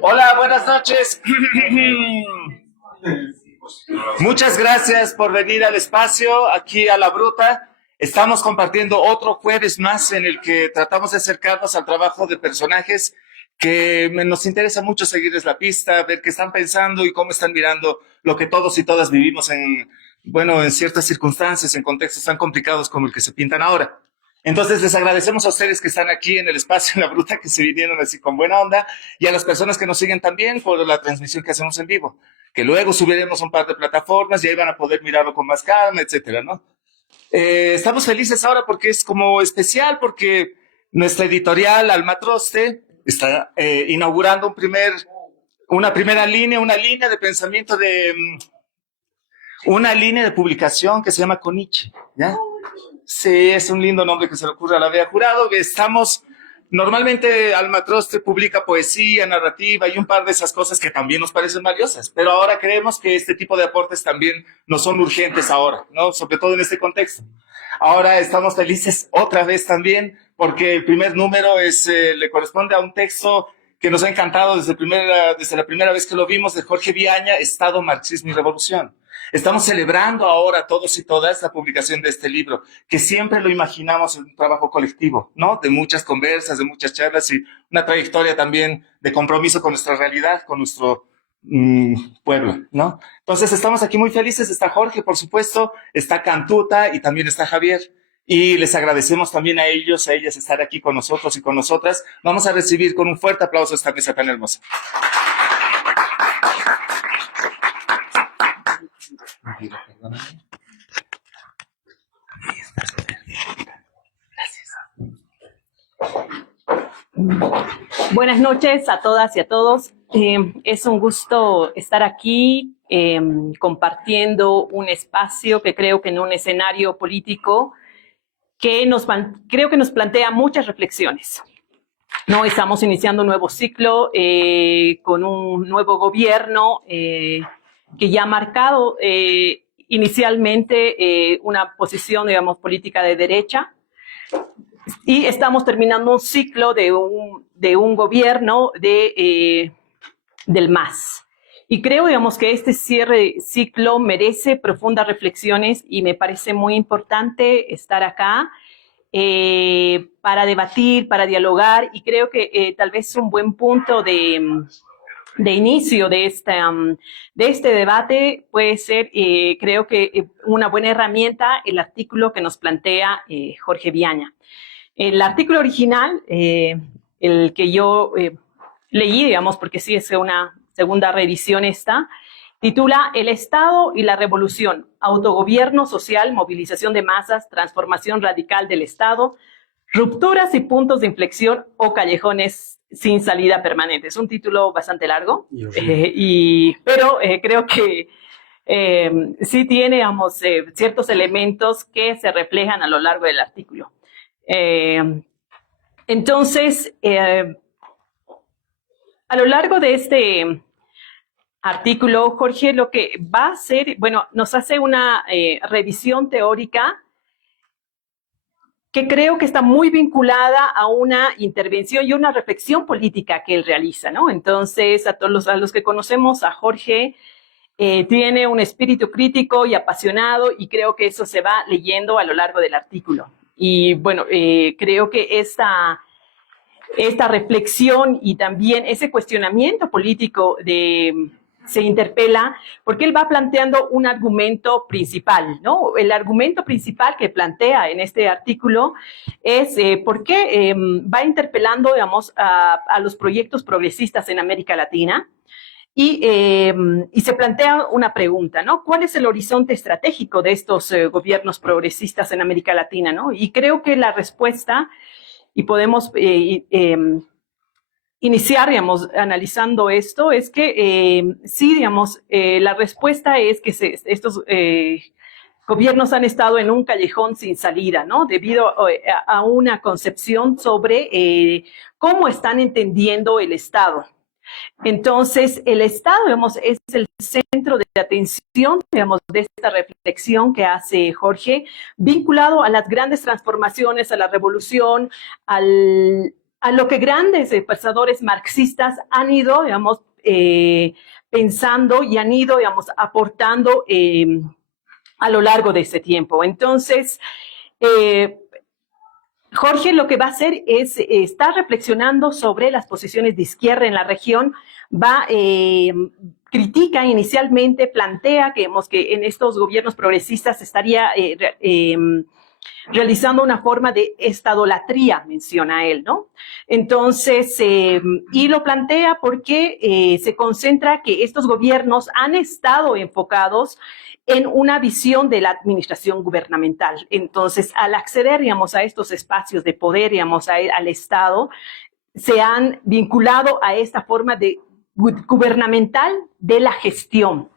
Hola, buenas noches. Muchas gracias por venir al espacio, aquí a La Bruta. Estamos compartiendo otro jueves más en el que tratamos de acercarnos al trabajo de personajes que nos interesa mucho seguirles la pista, ver qué están pensando y cómo están mirando lo que todos y todas vivimos en ciertas circunstancias, en contextos tan complicados como el que se pintan ahora. Entonces les agradecemos a ustedes que están aquí en el espacio en La Bruta, que se vinieron así con buena onda, y a las personas que nos siguen también por la transmisión que hacemos en vivo, que luego subiremos un par de plataformas y ahí van a poder mirarlo con más calma, etcétera, ¿no? Estamos felices ahora porque es como especial, porque nuestra editorial Almatroste está inaugurando una primera línea, una línea de pensamiento una línea de publicación que se llama Coniche, ¿ya? Sí, es un lindo nombre que se le ocurre a la Bea Jurado. Normalmente Almatroste publica poesía, narrativa y un par de esas cosas que también nos parecen valiosas, pero ahora creemos que este tipo de aportes también nos son urgentes ahora, ¿no? Sobre todo en este contexto. Ahora estamos felices otra vez también porque el primer número le corresponde a un texto que nos ha encantado desde la primera vez que lo vimos, de Jorge Viaña, Estado, Marxismo y Revolución. Estamos celebrando ahora todos y todas la publicación de este libro, que siempre lo imaginamos en un trabajo colectivo, ¿no? De muchas conversas, de muchas charlas y una trayectoria también de compromiso con nuestra realidad, con nuestro pueblo, ¿no? Entonces estamos aquí muy felices. Está Jorge, por supuesto, está Cantuta y también está Javier. Y les agradecemos también a ellos, a ellas estar aquí con nosotros y con nosotras. Vamos a recibir con un fuerte aplauso esta mesa tan hermosa. Buenas noches a todas y a todos. Es un gusto estar aquí compartiendo un espacio que creo que en un escenario político que creo que nos plantea muchas reflexiones. No, estamos iniciando un nuevo ciclo con un nuevo gobierno que ya ha marcado inicialmente una posición, digamos, política de derecha, y estamos terminando un ciclo de un gobierno del MAS. Y creo, digamos, que este ciclo merece profundas reflexiones y me parece muy importante estar acá para debatir, para dialogar, y creo que tal vez un buen punto de inicio de este debate puede ser, creo que una buena herramienta, el artículo que nos plantea Jorge Viaña. El artículo original, el que yo leí, digamos, porque sí es una segunda reedición esta, titula El Estado y la Revolución, autogobierno social, movilización de masas, transformación radical del Estado, rupturas y puntos de inflexión o callejones sin salida permanente. Es un título bastante largo, pero creo que sí tiene, digamos, ciertos elementos que se reflejan a lo largo del artículo. Entonces, a lo largo de este artículo, Jorge lo que va a hacer, bueno, nos hace una revisión teórica que creo que está muy vinculada a una intervención y una reflexión política que él realiza, ¿no? Entonces, a los que conocemos a Jorge, tiene un espíritu crítico y apasionado, y creo que eso se va leyendo a lo largo del artículo. Y bueno, creo que esta reflexión y también ese cuestionamiento político se interpela porque él va planteando un argumento principal, ¿no? El argumento principal que plantea en este artículo es por qué va interpelando, digamos, a los proyectos progresistas en América Latina. Y se plantea una pregunta, ¿no? ¿Cuál es el horizonte estratégico de estos gobiernos progresistas en América Latina, ¿no? Y creo que la respuesta, y podemos iniciar, digamos, analizando esto, es que sí, digamos, la respuesta es que estos gobiernos han estado en un callejón sin salida, ¿no? Debido a una concepción sobre cómo están entendiendo el Estado. Entonces, el Estado, digamos, es el centro de atención, digamos, de esta reflexión que hace Jorge, vinculado a las grandes transformaciones, a la revolución, a lo que grandes pensadores marxistas han ido, digamos, pensando y han ido, digamos, aportando a lo largo de ese tiempo. Entonces, Jorge lo que va a hacer es estar reflexionando sobre las posiciones de izquierda en la región, critica inicialmente, plantea que en estos gobiernos progresistas estaría realizando una forma de estadolatría, menciona él, ¿no? Entonces, y lo plantea porque se concentra que estos gobiernos han estado enfocados en una visión de la administración gubernamental. Entonces, al acceder, digamos, a estos espacios de poder, digamos, al Estado, se han vinculado a esta forma de gubernamental de la gestión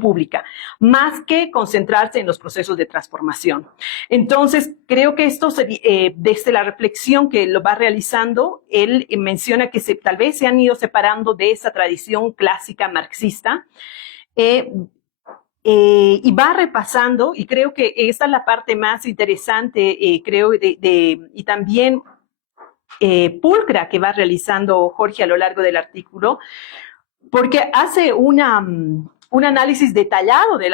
pública, más que concentrarse en los procesos de transformación. Entonces, creo que esto, desde la reflexión que lo va realizando, él menciona que tal vez se han ido separando de esa tradición clásica marxista, y va repasando, y creo que esta es la parte más interesante, creo, y también pulcra que va realizando Jorge a lo largo del artículo, porque hace un análisis detallado de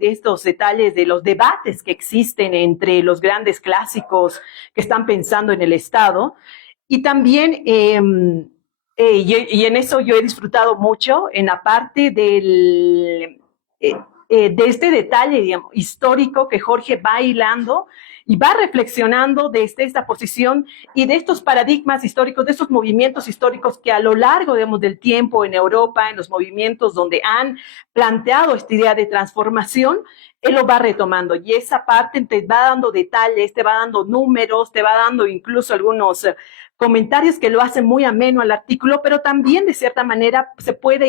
estos detalles, de los debates que existen entre los grandes clásicos que están pensando en el Estado, y también, y en eso yo he disfrutado mucho, en la parte de este detalle, digamos, histórico que Jorge va hilando y va reflexionando desde esta posición y de estos paradigmas históricos, de estos movimientos históricos que a lo largo, digamos, del tiempo en Europa, en los movimientos donde han planteado esta idea de transformación, él lo va retomando y esa parte te va dando detalles, te va dando números, te va dando incluso algunos comentarios que lo hacen muy ameno al artículo, pero también de cierta manera se puede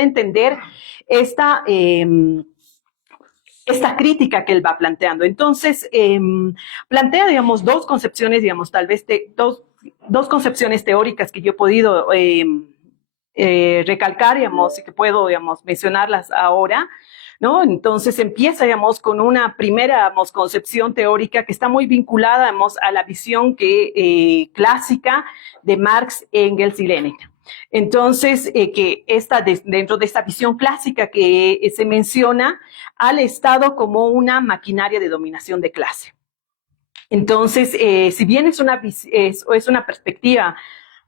entender esta crítica que él va planteando. Entonces, plantea, digamos, dos concepciones, digamos, tal vez dos concepciones teóricas que yo he podido recalcar, digamos, y que puedo, digamos, mencionarlas ahora, ¿no? Entonces empieza, digamos, con una primera, digamos, concepción teórica que está muy vinculada, digamos, a la visión clásica de Marx, Engels y Lenin. Entonces, que dentro de esta visión clásica que se menciona al Estado como una maquinaria de dominación de clase. Entonces, si bien es una perspectiva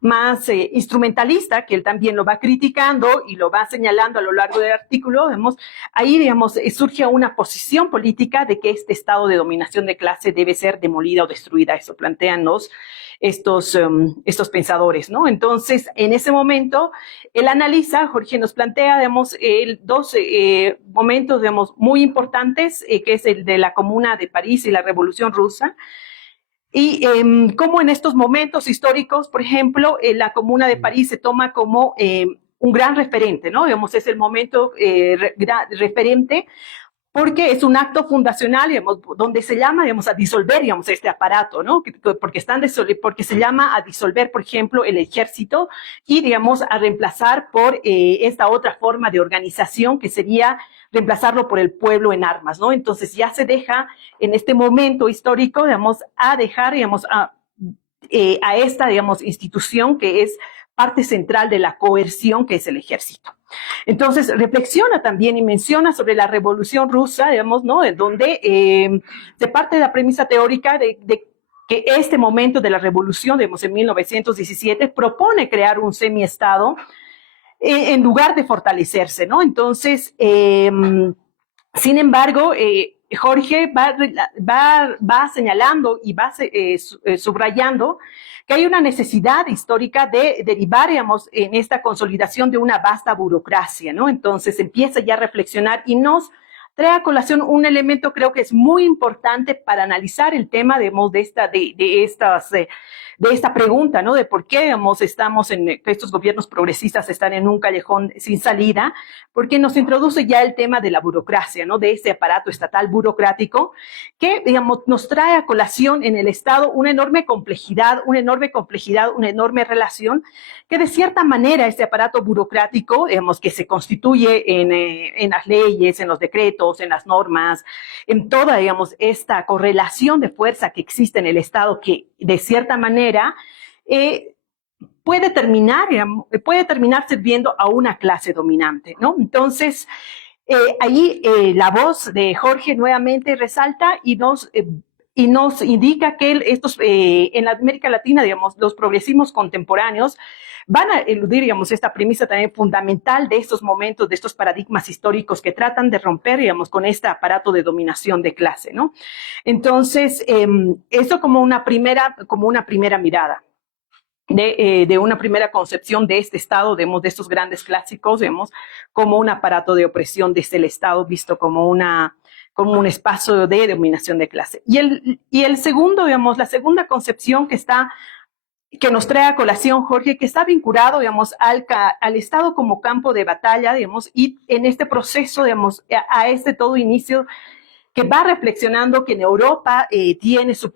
más instrumentalista, que él también lo va criticando y lo va señalando a lo largo del artículo, ahí, digamos, surge una posición política de que este estado de dominación de clase debe ser demolida o destruida. Eso plantean estos pensadores, ¿no? Entonces, en ese momento, él analiza, Jorge nos plantea, digamos, dos momentos, digamos, muy importantes, que es el de la Comuna de París y la Revolución Rusa, y cómo en estos momentos históricos, por ejemplo, la Comuna de París se toma como un gran referente, ¿no? Digamos, es el momento referente porque es un acto fundacional, digamos, donde se llama, digamos, a disolver, digamos, este aparato, ¿no? Porque se llama a disolver, por ejemplo, el ejército y, digamos, a reemplazar por esta otra forma de organización que sería reemplazarlo por el pueblo en armas, ¿no? Entonces ya se deja en este momento histórico, digamos, a dejar, digamos, a esta, digamos, institución que es parte central de la coerción que es el ejército. Entonces, reflexiona también y menciona sobre la Revolución Rusa, digamos, ¿no? En donde se parte de la premisa teórica de que este momento de la revolución, digamos, en 1917, propone crear un semiestado en lugar de fortalecerse, ¿no? Entonces, sin embargo, Jorge va señalando y va subrayando que hay una necesidad histórica de derivar, digamos, en esta consolidación de una vasta burocracia, ¿no? Entonces empieza ya a reflexionar y nos trae a colación un elemento creo que es muy importante para analizar el tema, digamos, de esta pregunta, ¿no? De por qué, digamos, estos gobiernos progresistas están en un callejón sin salida, porque nos introduce ya el tema de la burocracia, ¿no? De ese aparato estatal burocrático que, digamos, nos trae a colación en el Estado una enorme complejidad, una enorme relación, que de cierta manera este aparato burocrático, digamos, que se constituye en las leyes, en los decretos, en las normas, en toda, digamos, esta correlación de fuerza que existe en el Estado, que de cierta manera puede terminar sirviendo a una clase dominante, ¿no? Entonces, ahí la voz de Jorge nuevamente resalta y nos indica que en la América Latina, digamos, los progresismos contemporáneos van a eludir, digamos, esta premisa también fundamental de estos momentos, de estos paradigmas históricos que tratan de romper, digamos, con este aparato de dominación de clase, ¿no? Entonces, eso como una primera mirada de una primera concepción de este Estado, de estos grandes clásicos, como un aparato de opresión desde el Estado visto como un espacio de dominación de clase. Y el segundo, digamos, la segunda concepción que nos trae a colación Jorge, que está vinculado, digamos, al Estado como campo de batalla, digamos, y en este proceso, digamos, a este todo inicio que va reflexionando que en Europa tiene su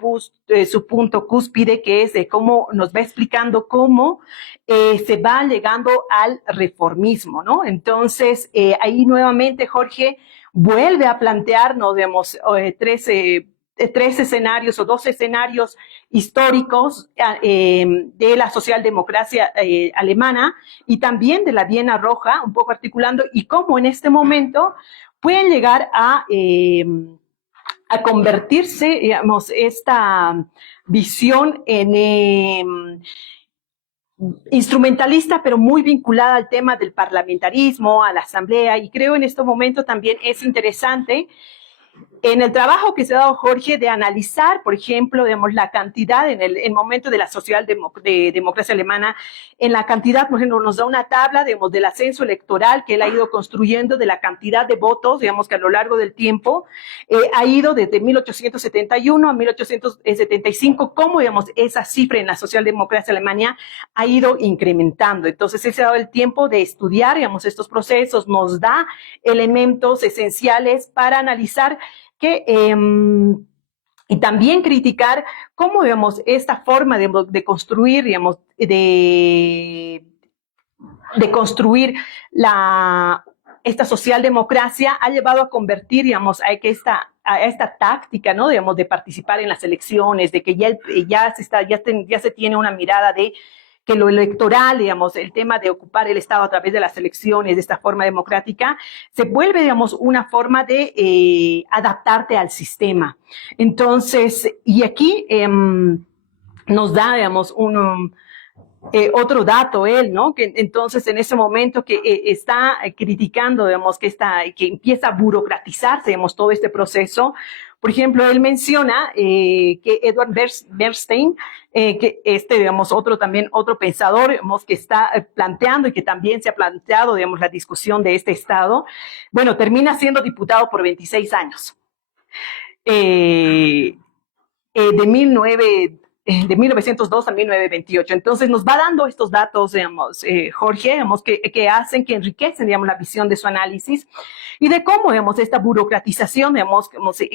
punto cúspide, que es de cómo nos va explicando cómo se va llegando al reformismo, ¿no? Entonces, ahí nuevamente Jorge vuelve a plantearnos, digamos, tres escenarios o dos escenarios históricos de la socialdemocracia alemana y también de la Viena Roja, un poco articulando, y cómo en este momento pueden llegar a convertirse, digamos, esta visión en instrumentalista, pero muy vinculada al tema del parlamentarismo, a la asamblea, y creo en este momento también es interesante en el trabajo que se ha dado Jorge de analizar, por ejemplo, digamos, la cantidad en el momento de la socialdemocracia alemana, en la cantidad, por ejemplo, nos da una tabla, digamos, del ascenso electoral que él ha ido construyendo, de la cantidad de votos, digamos, que a lo largo del tiempo ha ido desde 1871 a 1875, cómo, digamos, esa cifra en la socialdemocracia alemana ha ido incrementando. Entonces, él se ha dado el tiempo de estudiar, digamos, estos procesos, nos da elementos esenciales para analizar y también criticar cómo, digamos, esta forma de construir, digamos, de construir esta socialdemocracia ha llevado a convertir, digamos, a esta táctica, ¿no? Digamos, de participar en las elecciones, de que ya se tiene una mirada de que lo electoral, digamos, el tema de ocupar el Estado a través de las elecciones, de esta forma democrática, se vuelve, digamos, una forma de adaptarte al sistema. Entonces, y aquí nos da, digamos, otro dato él, ¿no? Que entonces en ese momento que está criticando, digamos, que empieza a burocratizarse, digamos, todo este proceso. Por ejemplo, él menciona que Edward Bernstein, que digamos, otro pensador, digamos, que está planteando y que también se ha planteado, digamos, la discusión de este Estado, bueno, termina siendo diputado por 26 años. De 1902 a 1928. Entonces nos va dando estos datos, digamos, Jorge, digamos, que hacen, que enriquecen, digamos, la visión de su análisis y de cómo, digamos, esta burocratización, digamos,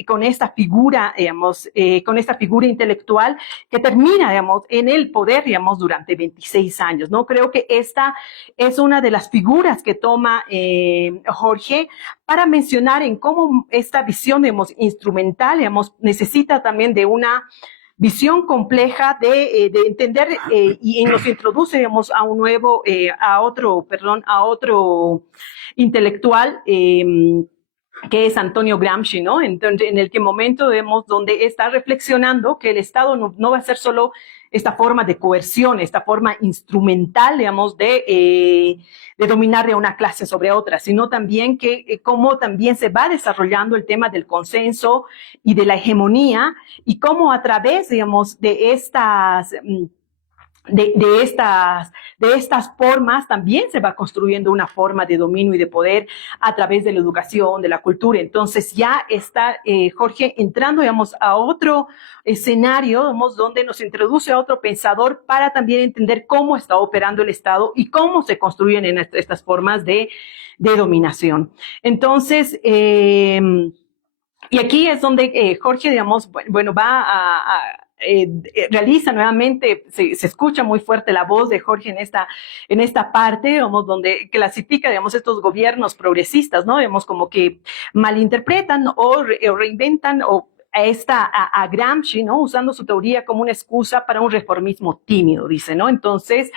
con esta figura, digamos, con esta figura intelectual que termina, digamos, en el poder, digamos, durante 26 años, ¿no? Creo que esta es una de las figuras que toma Jorge para mencionar en cómo esta visión, digamos, instrumental, digamos, necesita también de una visión compleja de entender y nos introduce, digamos, a otro intelectual que es Antonio Gramsci, ¿no? Entonces, en el que momento vemos donde está reflexionando que el Estado no va a ser solo esta forma de coerción, esta forma instrumental, digamos, de dominar de una clase sobre otra, sino también que cómo también se va desarrollando el tema del consenso y de la hegemonía y cómo a través, digamos, de estas formas también se va construyendo una forma de dominio y de poder a través de la educación, de la cultura. Entonces ya está Jorge entrando, digamos, a otro escenario, digamos, donde nos introduce a otro pensador para también entender cómo está operando el Estado y cómo se construyen en estas formas de dominación. Entonces, y aquí es donde Jorge, digamos, bueno, realiza nuevamente, se escucha muy fuerte la voz de Jorge en esta parte, digamos, donde clasifica, digamos, estos gobiernos progresistas, ¿no? Digamos, como que malinterpretan o reinventan o a Gramsci, ¿no? Usando su teoría como una excusa para un reformismo tímido, dice, ¿no? Entonces,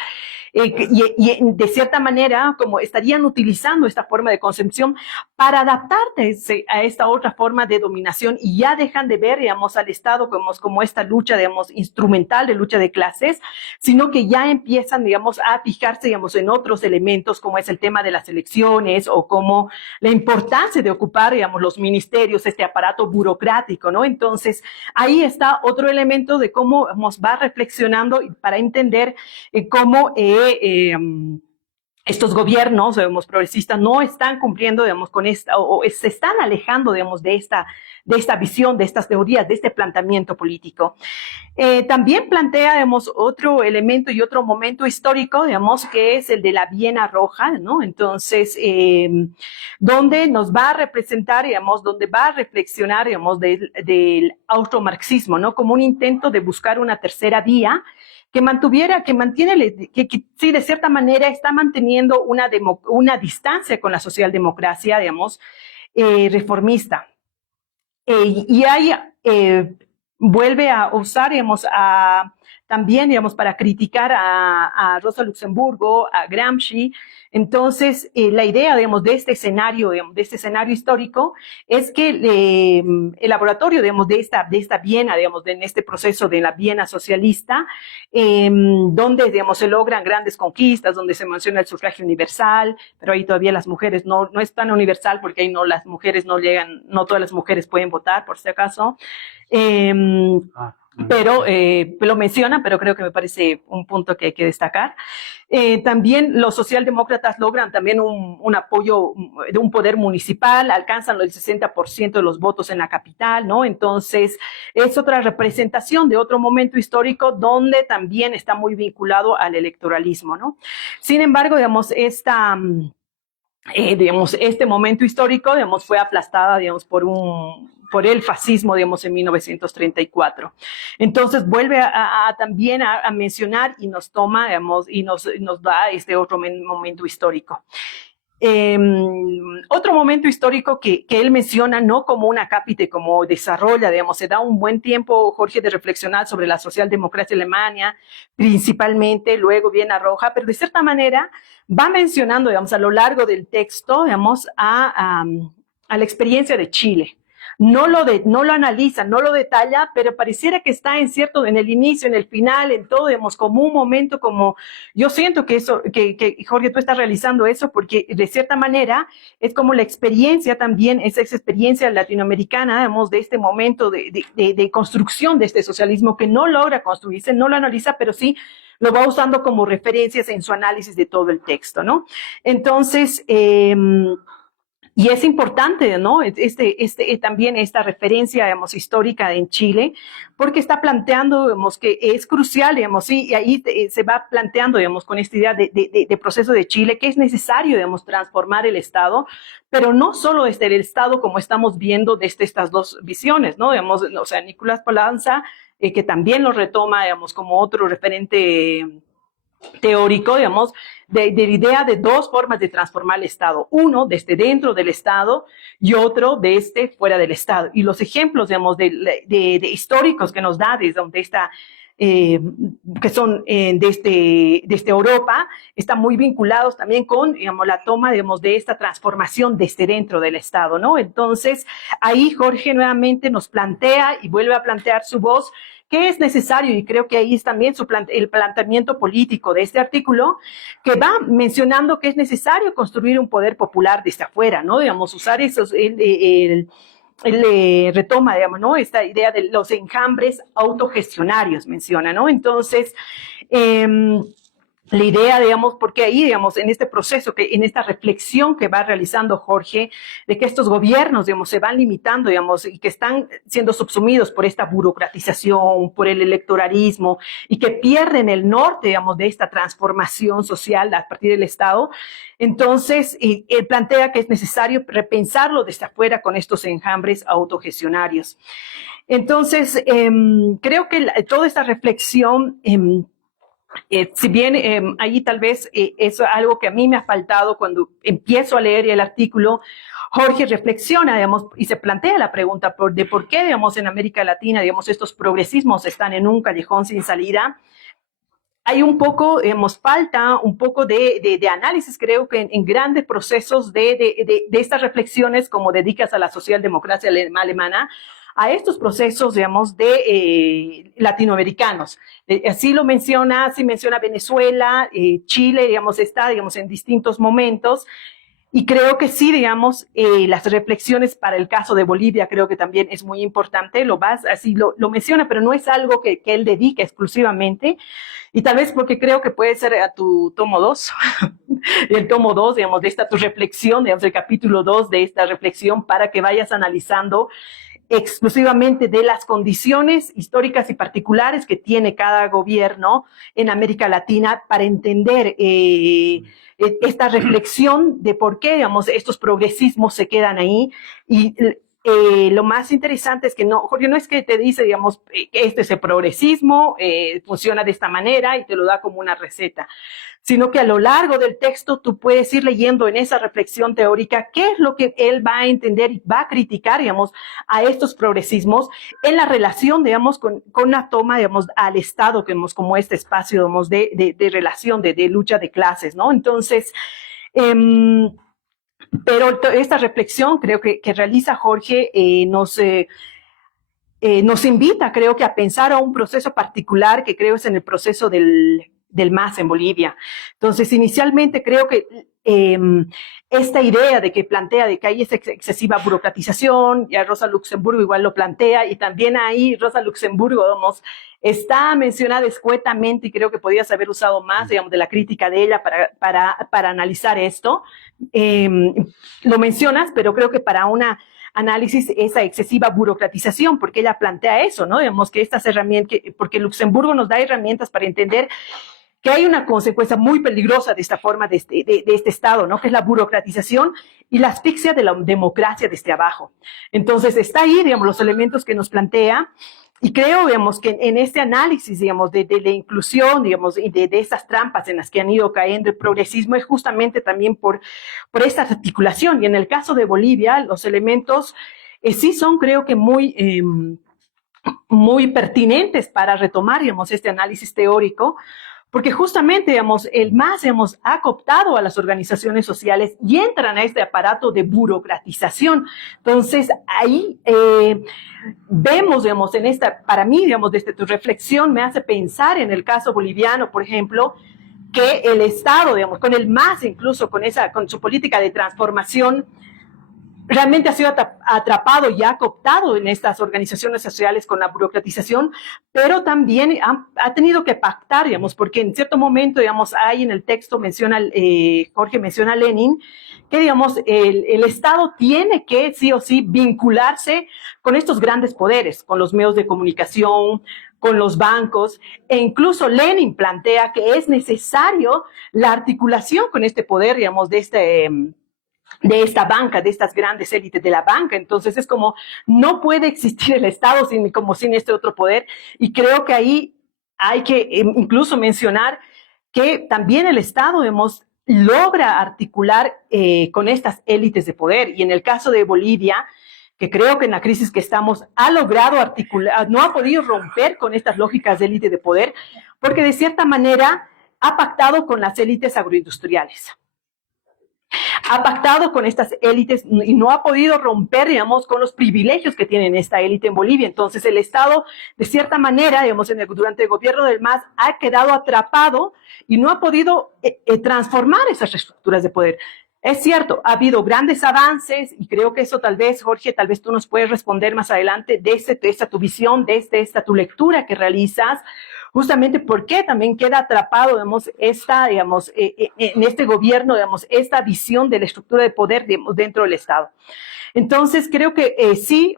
y de cierta manera, como estarían utilizando esta forma de concepción para adaptarse a esta otra forma de dominación y ya dejan de ver, digamos, al Estado como esta lucha, digamos, instrumental de lucha de clases, sino que ya empiezan, digamos, a fijarse, digamos, en otros elementos como es el tema de las elecciones o como la importancia de ocupar, digamos, los ministerios, este aparato burocrático, ¿no? Entonces, ahí está otro elemento de cómo va reflexionando para entender cómo estos gobiernos, digamos, progresistas no están cumpliendo, digamos, con esta, o se están alejando, digamos, de esta visión, de estas teorías, de este planteamiento político. También plantea, digamos, otro elemento y otro momento histórico, digamos, que es el de la Viena Roja, ¿no? Entonces, donde nos va a representar, digamos, donde va a reflexionar, digamos, del automarxismo, ¿no? Como un intento de buscar una tercera vía que sí, de cierta manera está manteniendo una distancia con la socialdemocracia, digamos, reformista. Y ahí vuelve a usar, digamos, también, digamos, para criticar a Rosa Luxemburgo, a Gramsci. Entonces, la idea, digamos, de este escenario histórico es que el laboratorio, digamos, de esta Viena, digamos, en este proceso de la Viena socialista, donde, digamos, se logran grandes conquistas, donde se menciona el sufragio universal, pero ahí todavía las mujeres no es tan universal porque ahí las mujeres no llegan, no todas las mujeres pueden votar, por si acaso. Pero lo menciona, pero creo que me parece un punto que hay que destacar. También los socialdemócratas logran también un apoyo de un poder municipal, alcanzan el 60% de los votos en la capital, ¿no? Entonces, es otra representación de otro momento histórico donde también está muy vinculado al electoralismo, ¿no? Sin embargo, digamos, este momento histórico, digamos, fue aplastada, digamos, por el fascismo, digamos, en 1934. Entonces vuelve también a mencionar y nos toma, digamos, y nos da este otro momento histórico. Otro momento histórico que él menciona, no como una cápite, como desarrolla, digamos, se da un buen tiempo, Jorge, de reflexionar sobre la socialdemocracia alemana, principalmente, luego Viena Roja, pero de cierta manera va mencionando, digamos, a lo largo del texto, digamos, a la experiencia de Chile. No lo analiza, no lo detalla, pero pareciera que está en el inicio, en el final, en todo, digamos, como un momento, como yo siento que Jorge, tú estás realizando eso, porque de cierta manera es como la experiencia también, esa experiencia latinoamericana, digamos, de este momento de construcción de este socialismo que no logra construirse, no lo analiza, pero sí lo va usando como referencias en su análisis de todo el texto, ¿no? Entonces, y es importante, ¿no? También esta referencia, digamos, histórica en Chile, porque está planteando, digamos, que es crucial, digamos, y ahí se va planteando, digamos, con esta idea de proceso de Chile, que es necesario, digamos, transformar el Estado, pero no solo desde el Estado como estamos viendo desde estas dos visiones, ¿no? Digamos, o sea, Nicolás Polanza, que también lo retoma, digamos, como otro referente teórico, digamos, de la idea de dos formas de transformar el Estado. Uno, desde dentro del Estado y otro, desde fuera del Estado. Y los ejemplos, digamos, de históricos que nos da desde esta, que son desde Europa, están muy vinculados también con, digamos, la toma, digamos, de esta transformación desde dentro del Estado, ¿no? Entonces, ahí Jorge nuevamente nos plantea y vuelve a plantear su voz, que es necesario, y creo que ahí es también el planteamiento político de este artículo, que va mencionando que es necesario construir un poder popular desde afuera, ¿no? Digamos, usar esos, él retoma, digamos, ¿no? Esta idea de los enjambres autogestionarios, menciona, ¿no? Entonces, la idea, digamos, porque ahí, digamos, en este proceso, en esta reflexión que va realizando Jorge, de que estos gobiernos, digamos, se van limitando, digamos, y que están siendo subsumidos por esta burocratización, por el electoralismo, y que pierden el norte, digamos, de esta transformación social a partir del Estado. Entonces, él plantea que es necesario repensarlo desde afuera con estos enjambres autogestionarios. Entonces, creo que toda esta reflexión Si bien ahí tal vez es algo que a mí me ha faltado cuando empiezo a leer el artículo, Jorge reflexiona, digamos, y se plantea la pregunta de por qué, digamos, en América Latina, digamos, estos progresismos están en un callejón sin salida. Hay un poco, falta un poco de análisis, creo que en grandes procesos de estas reflexiones, como dedicas a la socialdemocracia alemana, a estos procesos, digamos, latinoamericanos. Así lo menciona, así menciona Venezuela, Chile, digamos, está, digamos, en distintos momentos. Y creo que sí, digamos, las reflexiones para el caso de Bolivia creo que también es muy importante, así lo menciona, pero no es algo que él dedique exclusivamente, y tal vez porque creo que puede ser a tu tomo 2, el tomo 2, digamos, de esta tu reflexión, digamos, el capítulo 2 de esta reflexión, para que vayas analizando exclusivamente de las condiciones históricas y particulares que tiene cada gobierno en América Latina para entender esta reflexión de por qué, digamos, estos progresismos se quedan ahí. Y lo más interesante es que Jorge no es que te dice, digamos, que este es el progresismo, funciona de esta manera y te lo da como una receta, sino que a lo largo del texto tú puedes ir leyendo en esa reflexión teórica qué es lo que él va a entender y va a criticar, digamos, a estos progresismos en la relación, digamos, con la toma, digamos, al Estado, como este espacio, digamos, de relación, de lucha de clases, ¿no? Entonces, pero esta reflexión creo que realiza Jorge nos invita, creo que, a pensar a un proceso particular que creo es en el proceso del MAS en Bolivia. Entonces, inicialmente creo que esta idea de que plantea de que hay esa excesiva burocratización, ya Rosa Luxemburgo igual lo plantea, y también ahí Rosa Luxemburgo, digamos, está mencionada escuetamente, y creo que podías haber usado más, digamos, de la crítica de ella para analizar esto. Lo mencionas, pero creo que para una análisis esa excesiva burocratización, porque ella plantea eso, ¿no? Digamos que estas herramientas, porque Luxemburgo nos da herramientas para entender que hay una consecuencia muy peligrosa de esta forma de este Estado, ¿no? Que es la burocratización y la asfixia de la democracia desde abajo. Entonces, está ahí, digamos, los elementos que nos plantea, y creo, digamos, que en este análisis, digamos, de la inclusión, digamos, y de esas trampas en las que han ido cayendo el progresismo, es justamente también por esta articulación. Y en el caso de Bolivia, los elementos sí son, creo que, muy pertinentes para retomar, digamos, este análisis teórico, porque justamente, digamos, el MAS, digamos, ha cooptado a las organizaciones sociales y entran a este aparato de burocratización. Entonces, ahí vemos, digamos, para mí, digamos, desde tu reflexión me hace pensar en el caso boliviano, por ejemplo, que el Estado, digamos, con el MAS, incluso con su política de transformación, realmente ha sido atrapado y ha cooptado en estas organizaciones sociales con la burocratización, pero también ha tenido que pactar, digamos, porque en cierto momento, digamos, hay en el texto, Jorge menciona a Lenin, que, digamos, el Estado tiene que, sí o sí, vincularse con estos grandes poderes, con los medios de comunicación, con los bancos, e incluso Lenin plantea que es necesario la articulación con este poder, digamos, de esta banca, de estas grandes élites de la banca. Entonces es como, no puede existir el Estado sin este otro poder, y creo que ahí hay que incluso mencionar que también el Estado, logra articular con estas élites de poder, y en el caso de Bolivia, que creo que en la crisis que estamos ha logrado articular, no ha podido romper con estas lógicas de élite de poder, porque de cierta manera ha pactado con las élites agroindustriales. Ha pactado con estas élites y no ha podido romper, digamos, con los privilegios que tienen esta élite en Bolivia. Entonces, el Estado, de cierta manera, digamos, durante el gobierno del MAS, ha quedado atrapado y no ha podido transformar esas estructuras de poder. Es cierto, ha habido grandes avances, y creo que eso tal vez, Jorge, tal vez tú nos puedes responder más adelante de esta tu visión, de esta tu lectura que realizas, justamente por qué también queda atrapado, digamos, en este gobierno, digamos, esta visión de la estructura de poder, digamos, dentro del Estado. Entonces, creo que sí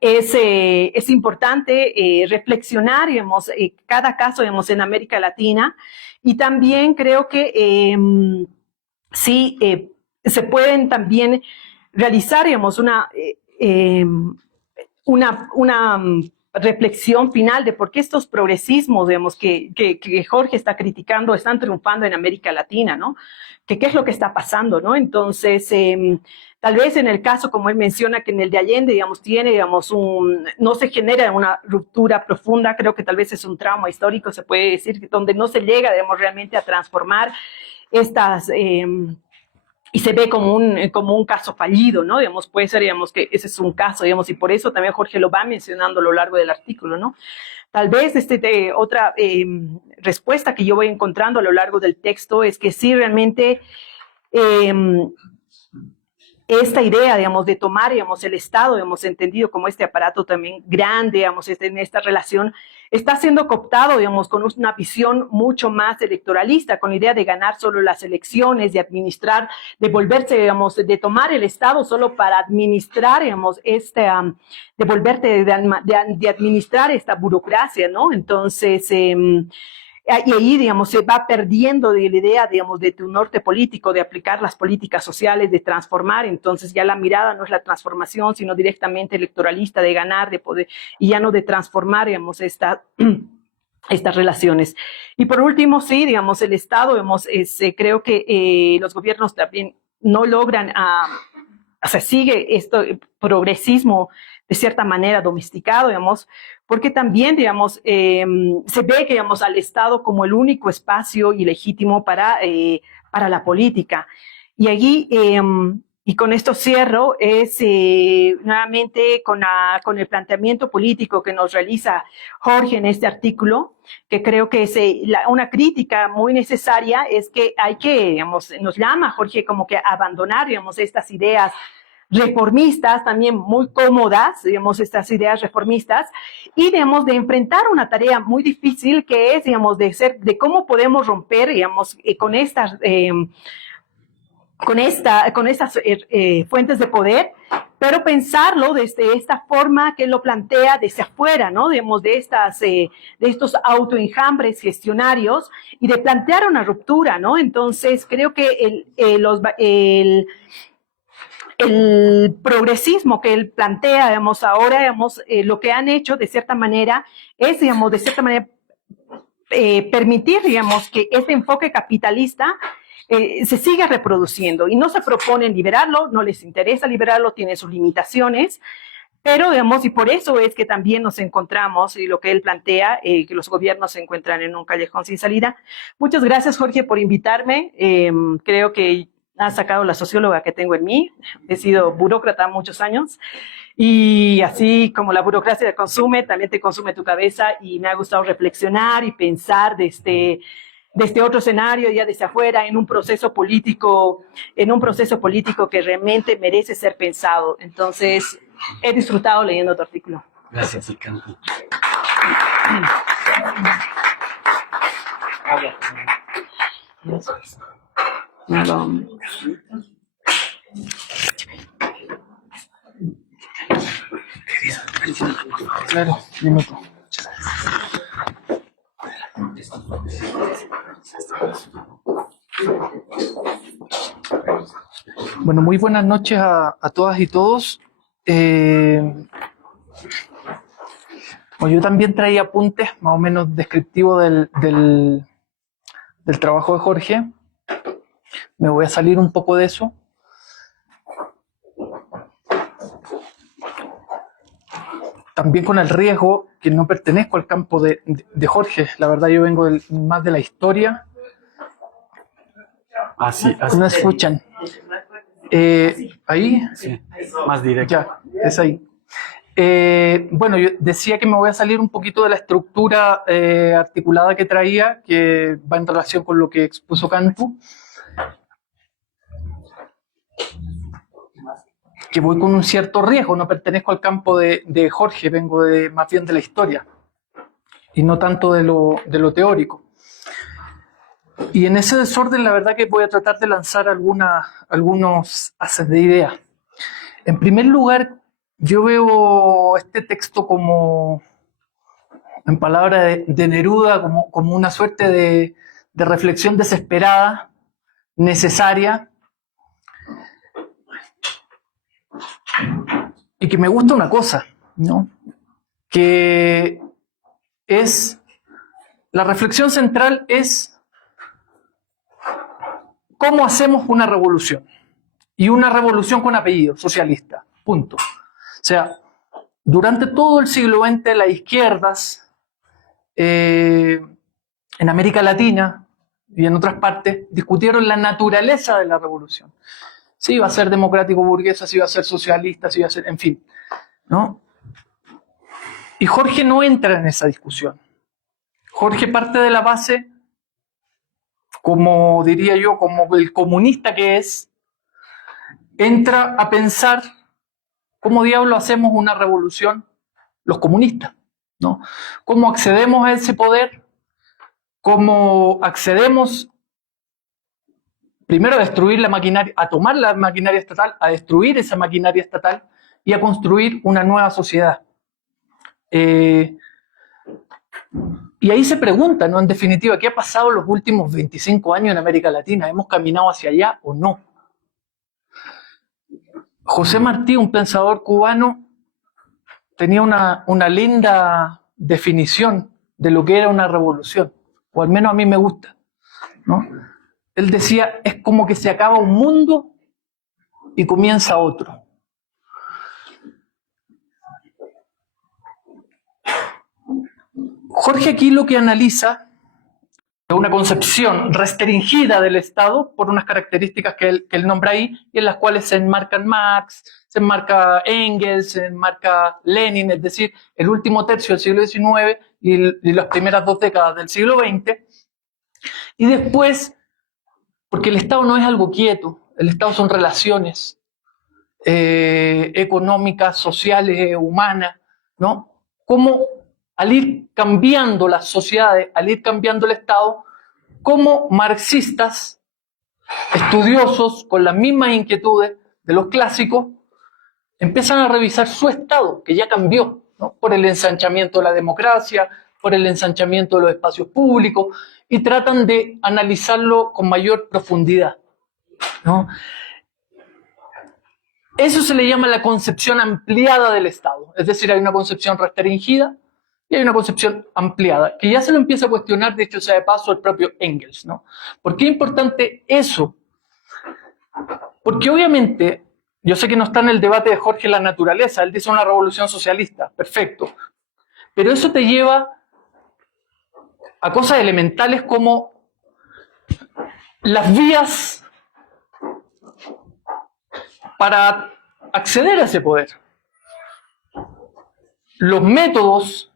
es importante reflexionar, digamos, cada caso, digamos, en América Latina, y también creo que sí se pueden también realizar, digamos, reflexión final de por qué estos progresismos, digamos, que Jorge está criticando, están triunfando en América Latina, ¿no? ¿Qué es lo que está pasando, ¿no? Entonces, tal vez en el caso, como él menciona, que en el de Allende, digamos, tiene, digamos, no se genera una ruptura profunda, creo que tal vez es un trauma histórico, se puede decir, donde no se llega, digamos, realmente a transformar estas... y se ve como un caso fallido, ¿no? Digamos, puede ser, digamos, que ese es un caso, digamos, y por eso también Jorge lo va mencionando a lo largo del artículo, ¿no? Tal vez otra respuesta que yo voy encontrando a lo largo del texto es que sí, realmente esta idea, digamos, de tomar, digamos, el Estado, hemos entendido como este aparato también grande, digamos, en esta relación, está siendo cooptado, digamos, con una visión mucho más electoralista, con la idea de ganar solo las elecciones, de administrar, de volverse, digamos, de tomar el Estado solo para administrar, digamos, de volverte, de administrar esta burocracia, ¿no? Entonces, y ahí, digamos, se va perdiendo de la idea, digamos, de tu norte político, de aplicar las políticas sociales, de transformar. Entonces ya la mirada no es la transformación, sino directamente electoralista, de ganar, de poder, y ya no de transformar, digamos, estas relaciones. Y por último, sí, digamos, el Estado, digamos, creo que los gobiernos también no logran, o sea, sigue este progresismo de cierta manera domesticado, digamos, porque también, digamos, se ve, digamos, al Estado como el único espacio ilegítimo para la política. Y allí, y con esto cierro, es nuevamente con el planteamiento político que nos realiza Jorge en este artículo, que creo que es una crítica muy necesaria, es que hay que, digamos, nos llama Jorge como que abandonar, digamos, estas ideas reformistas, también muy cómodas, digamos, estas ideas reformistas, y, digamos, de enfrentar una tarea muy difícil que es, digamos, de cómo podemos romper, digamos, con estas fuentes de poder, pero pensarlo desde esta forma que lo plantea desde afuera, ¿no? Digamos, de estos autoenjambres gestionarios y de plantear una ruptura, ¿no? Entonces, creo que el progresismo que él plantea, digamos, ahora, digamos, lo que han hecho de cierta manera es, digamos, de cierta manera permitir, digamos, que este enfoque capitalista se siga reproduciendo y no se proponen liberarlo, no les interesa liberarlo, tiene sus limitaciones, pero, digamos, y por eso es que también nos encontramos, y lo que él plantea, que los gobiernos se encuentran en un callejón sin salida. Muchas gracias, Jorge, por invitarme. Creo que has sacado la socióloga que tengo en mí. He sido burócrata muchos años y así como la burocracia te consume, también te consume tu cabeza, y me ha gustado reflexionar y pensar desde otro escenario, ya desde afuera, en un proceso político que realmente merece ser pensado. Entonces, he disfrutado leyendo tu artículo. Gracias, Icán. Claro, dime tú. Bueno, muy buenas noches a todas y todos. Bueno, yo también traía apuntes más o menos descriptivos del trabajo de Jorge. Me voy a salir un poco de eso. También con el riesgo que no pertenezco al campo de Jorge. La verdad, yo vengo más de la historia. Así. ¿No escuchan? ¿Ahí? Sí, más directo. Ya, es ahí. Bueno, yo decía que me voy a salir un poquito de la estructura articulada que traía, que va en relación con lo que expuso Cantu. Que voy con un cierto riesgo, no pertenezco al campo de Jorge, vengo más bien de la historia y no tanto de lo teórico. Y en ese desorden, la verdad que voy a tratar de lanzar algunos haces de ideas. En primer lugar, yo veo este texto como, en palabras de Neruda, como una suerte de reflexión desesperada, necesaria, y que me gusta una cosa, ¿no? que es, la reflexión central es cómo hacemos una revolución. Y una revolución con apellido, socialista, punto. O sea, durante todo el siglo XX las izquierdas en América Latina y en otras partes discutieron la naturaleza de la revolución. Si iba a ser democrático burguesa, si iba a ser socialista, si iba a ser, en fin, ¿no? Y Jorge no entra en esa discusión. Jorge parte de la base, como diría yo, como el comunista que es, entra a pensar cómo diablo hacemos una revolución los comunistas, ¿no? Cómo accedemos a ese poder, cómo accedemos primero a destruir la maquinaria, a tomar la maquinaria estatal, a destruir esa maquinaria estatal y a construir una nueva sociedad. Y ahí se pregunta, ¿no? En definitiva, ¿qué ha pasado los últimos 25 años en América Latina? ¿Hemos caminado hacia allá o no? José Martí, un pensador cubano, tenía una linda definición de lo que era una revolución, o al menos a mí me gusta, ¿no? Él decía, es como que se acaba un mundo y comienza otro. Jorge aquí lo que analiza es una concepción restringida del Estado por unas características que él nombra ahí, y en las cuales se enmarcan Marx, se enmarca Engels, se enmarca Lenin, es decir, el último tercio del siglo XIX y las primeras 2 décadas del siglo XX. Y después, porque el Estado no es algo quieto, el Estado son relaciones económicas, sociales, humanas, ¿no? Cómo al ir cambiando las sociedades, al ir cambiando el Estado, como marxistas, estudiosos, con las mismas inquietudes de los clásicos, empiezan a revisar su Estado, que ya cambió, ¿no? Por el ensanchamiento de la democracia, por el ensanchamiento de los espacios públicos, y tratan de analizarlo con mayor profundidad, ¿no? Eso se le llama la concepción ampliada del Estado, es decir, hay una concepción restringida y hay una concepción ampliada, que ya se lo empieza a cuestionar, de hecho sea de paso, el propio Engels, ¿no? ¿Por qué es importante eso? Porque obviamente, yo sé que no está en el debate de Jorge la naturaleza, él dice una revolución socialista, perfecto, pero eso te lleva a cosas elementales como las vías para acceder a ese poder, los métodos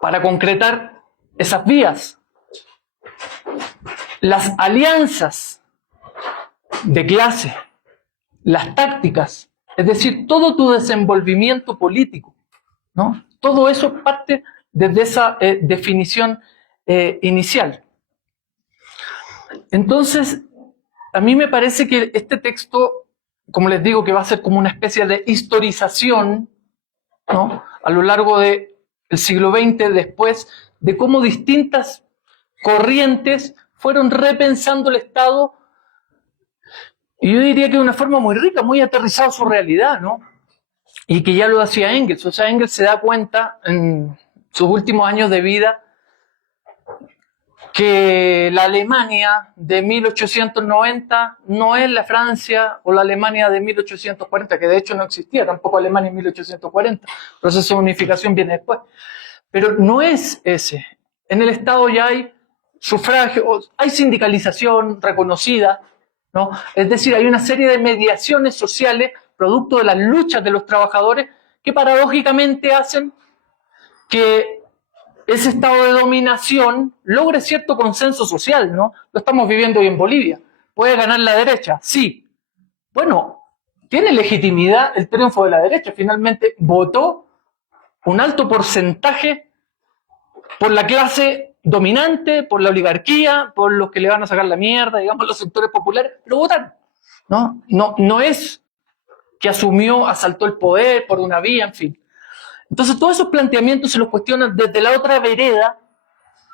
para concretar esas vías, las alianzas de clase, las tácticas, es decir, todo tu desenvolvimiento político, ¿no? Todo eso parte desde esa definición inicial. Entonces, a mí me parece que este texto, como les digo, que va a ser como una especie de historización, ¿no? A lo largo del siglo XX, después de cómo distintas corrientes fueron repensando el Estado, y yo diría que de una forma muy rica, muy aterrizada a su realidad, ¿no? Y que ya lo hacía Engels. O sea, Engels se da cuenta en sus últimos años de vida que la Alemania de 1890 no es la Francia o la Alemania de 1840, que de hecho no existía tampoco Alemania en 1840, el proceso de unificación viene después. Pero no es ese. En el Estado ya hay sufragio, hay sindicalización reconocida, ¿no? Es decir, hay una serie de mediaciones sociales producto de las luchas de los trabajadores que paradójicamente hacen que ese estado de dominación logre cierto consenso social, ¿no? Lo estamos viviendo hoy en Bolivia. ¿Puede ganar la derecha? Sí. Bueno, tiene legitimidad el triunfo de la derecha. Finalmente votó un alto porcentaje por la clase dominante, por la oligarquía, por los que le van a sacar la mierda, digamos, los sectores populares, pero votan, ¿no? No es que asumió, asaltó el poder por una vía, en fin. Entonces todos esos planteamientos se los cuestionan desde la otra vereda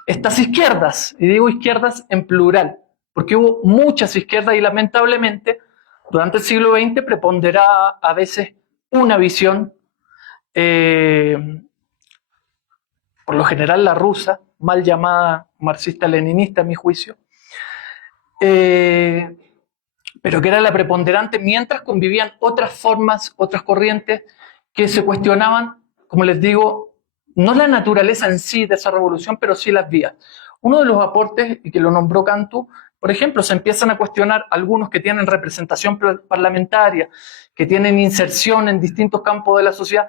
estas izquierdas, y digo izquierdas en plural, porque hubo muchas izquierdas y lamentablemente durante el siglo XX preponderaba a veces una visión por lo general la rusa, mal llamada marxista-leninista a mi juicio, pero que era la preponderante mientras convivían otras formas, otras corrientes que se cuestionaban, como les digo, no la naturaleza en sí de esa revolución, pero sí las vías. Uno de los aportes, y que lo nombró Cantu, por ejemplo, se empiezan a cuestionar algunos que tienen representación parlamentaria, que tienen inserción en distintos campos de la sociedad.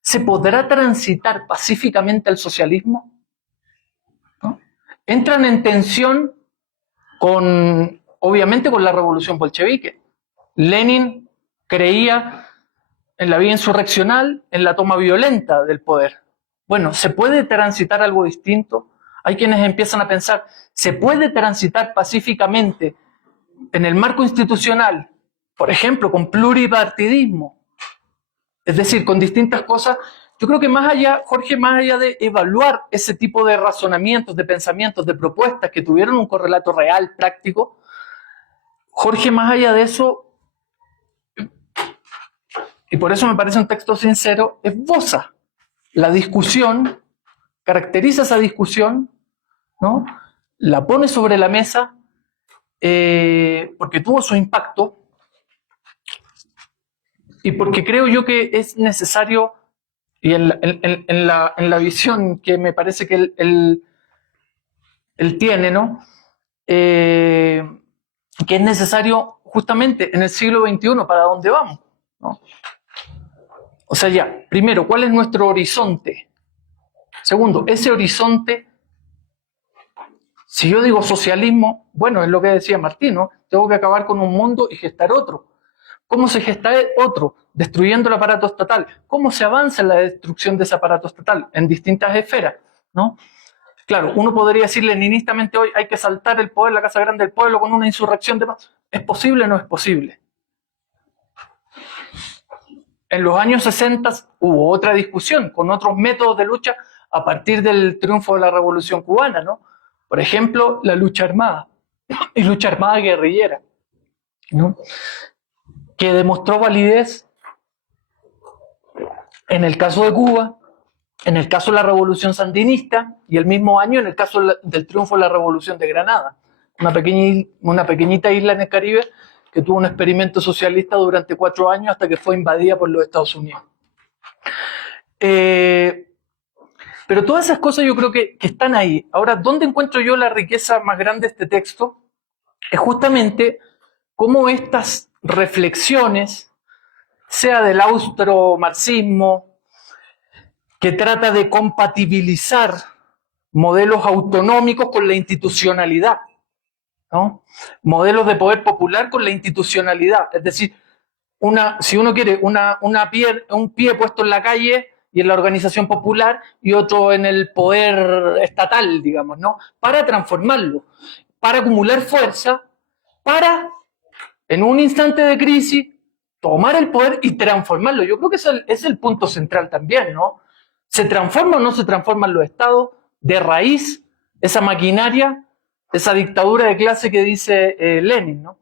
¿Se podrá transitar pacíficamente al socialismo? ¿No? Entran en tensión con, obviamente, con la revolución bolchevique. Lenin creía en la vía insurreccional, en la toma violenta del poder. Bueno, ¿se puede transitar algo distinto? Hay quienes empiezan a pensar, ¿se puede transitar pacíficamente en el marco institucional, por ejemplo, con pluripartidismo? Es decir, con distintas cosas. Yo creo que más allá, Jorge, más allá de evaluar ese tipo de razonamientos, de pensamientos, de propuestas que tuvieron un correlato real, práctico, Jorge, más allá de eso, y por eso me parece un texto sincero, esboza la discusión, caracteriza esa discusión, ¿no? La pone sobre la mesa porque tuvo su impacto y porque creo yo que es necesario, y en la visión que me parece que él tiene, ¿no? Que es necesario justamente en el siglo XXI para dónde vamos, ¿no? O sea, ya, primero, ¿cuál es nuestro horizonte? Segundo, ese horizonte, si yo digo socialismo, bueno, es lo que decía Martín, ¿no? Tengo que acabar con un mundo y gestar otro. ¿Cómo se gesta otro? Destruyendo el aparato estatal. ¿Cómo se avanza en la destrucción de ese aparato estatal? En distintas esferas, ¿no? Claro, uno podría decir leninistamente hoy hay que saltar el poder, la Casa Grande del Pueblo con una insurrección de paz. ¿Es posible o no es posible? En los años 60 hubo otra discusión con otros métodos de lucha a partir del triunfo de la Revolución Cubana, ¿no? Por ejemplo, la lucha armada y lucha armada guerrillera, ¿no? Que demostró validez en el caso de Cuba, en el caso de la Revolución Sandinista y el mismo año en el caso del triunfo de la Revolución de Granada, una pequeñita isla en el Caribe que tuvo un experimento socialista durante 4 años hasta que fue invadida por los Estados Unidos. Pero todas esas cosas yo creo que están ahí. Ahora, ¿dónde encuentro yo la riqueza más grande de este texto? Es justamente cómo estas reflexiones, sea del austromarxismo, que trata de compatibilizar modelos autonómicos con la institucionalidad, ¿no? Modelos de poder popular con la institucionalidad. Es decir, si uno quiere un pie puesto en la calle y en la organización popular y otro en el poder estatal, digamos, ¿no? Para transformarlo, para acumular fuerza, para, en un instante de crisis, tomar el poder y transformarlo. Yo creo que ese es el punto central también, ¿no? ¿Se transforma o no se transforman los estados de raíz, esa maquinaria, esa dictadura de clase que dice Lenin, ¿no?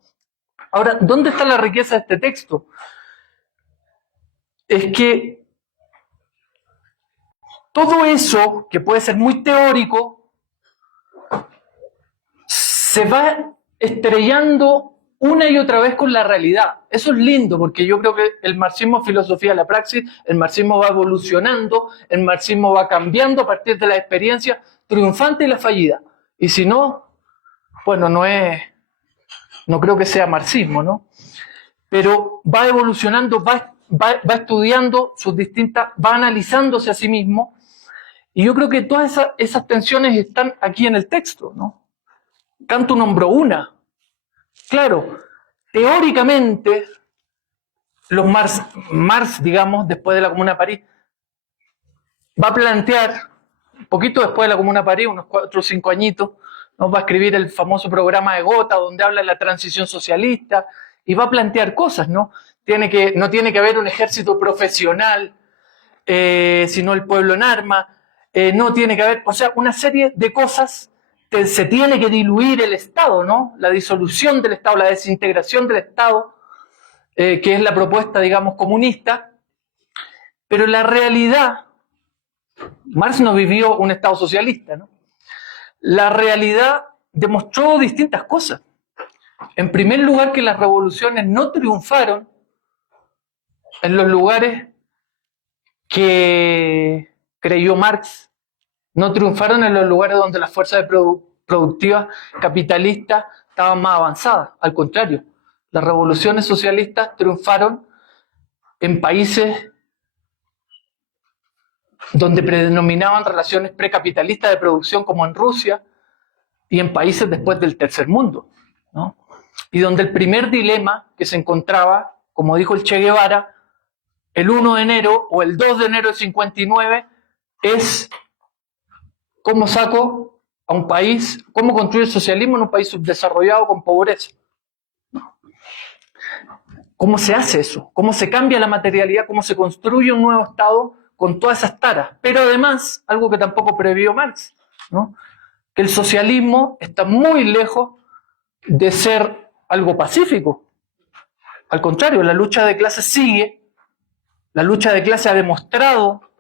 Ahora, ¿dónde está la riqueza de este texto? Es que todo eso, que puede ser muy teórico, se va estrellando una y otra vez con la realidad. Eso es lindo, porque yo creo que el marxismo es filosofía de la praxis, el marxismo va evolucionando, el marxismo va cambiando a partir de la experiencia triunfante y la fallida. Y si no, bueno, no creo que sea marxismo, ¿no? Pero va evolucionando, va estudiando sus distintas, va analizándose a sí mismo, y yo creo que todas esas tensiones están aquí en el texto, ¿no? Cantu nombró una. Claro, teóricamente, los Marx, digamos, después de la Comuna de París, va a plantear, un poquito después de la Comuna de París, unos 4 o 5 añitos, ¿no? Va a escribir el famoso programa de Gotha, donde habla de la transición socialista, y va a plantear cosas, ¿no? No tiene que haber un ejército profesional, sino el pueblo en armas, no tiene que haber, o sea, una serie de cosas. Se tiene que diluir el Estado, ¿no? La disolución del Estado, la desintegración del Estado, que es la propuesta, digamos, comunista. Pero la realidad, Marx no vivió un Estado socialista, ¿no? La realidad demostró distintas cosas. En primer lugar, que las revoluciones no triunfaron en los lugares que creyó Marx, no triunfaron en los lugares donde las fuerzas productivas capitalistas estaban más avanzadas. Al contrario, las revoluciones socialistas triunfaron en países donde predominaban relaciones precapitalistas de producción, como en Rusia, y en países después del tercer mundo, ¿no? Y donde el primer dilema que se encontraba, como dijo el Che Guevara, el 1 de enero o el 2 de enero del 59, es cómo saco a un país, cómo construir el socialismo en un país subdesarrollado con pobreza. ¿Cómo se hace eso? ¿Cómo se cambia la materialidad? ¿Cómo se construye un nuevo Estado con todas esas taras? Pero además, algo que tampoco previó Marx, ¿no? Que el socialismo está muy lejos de ser algo pacífico. Al contrario, la lucha de clases sigue. La lucha de clases ha demostrado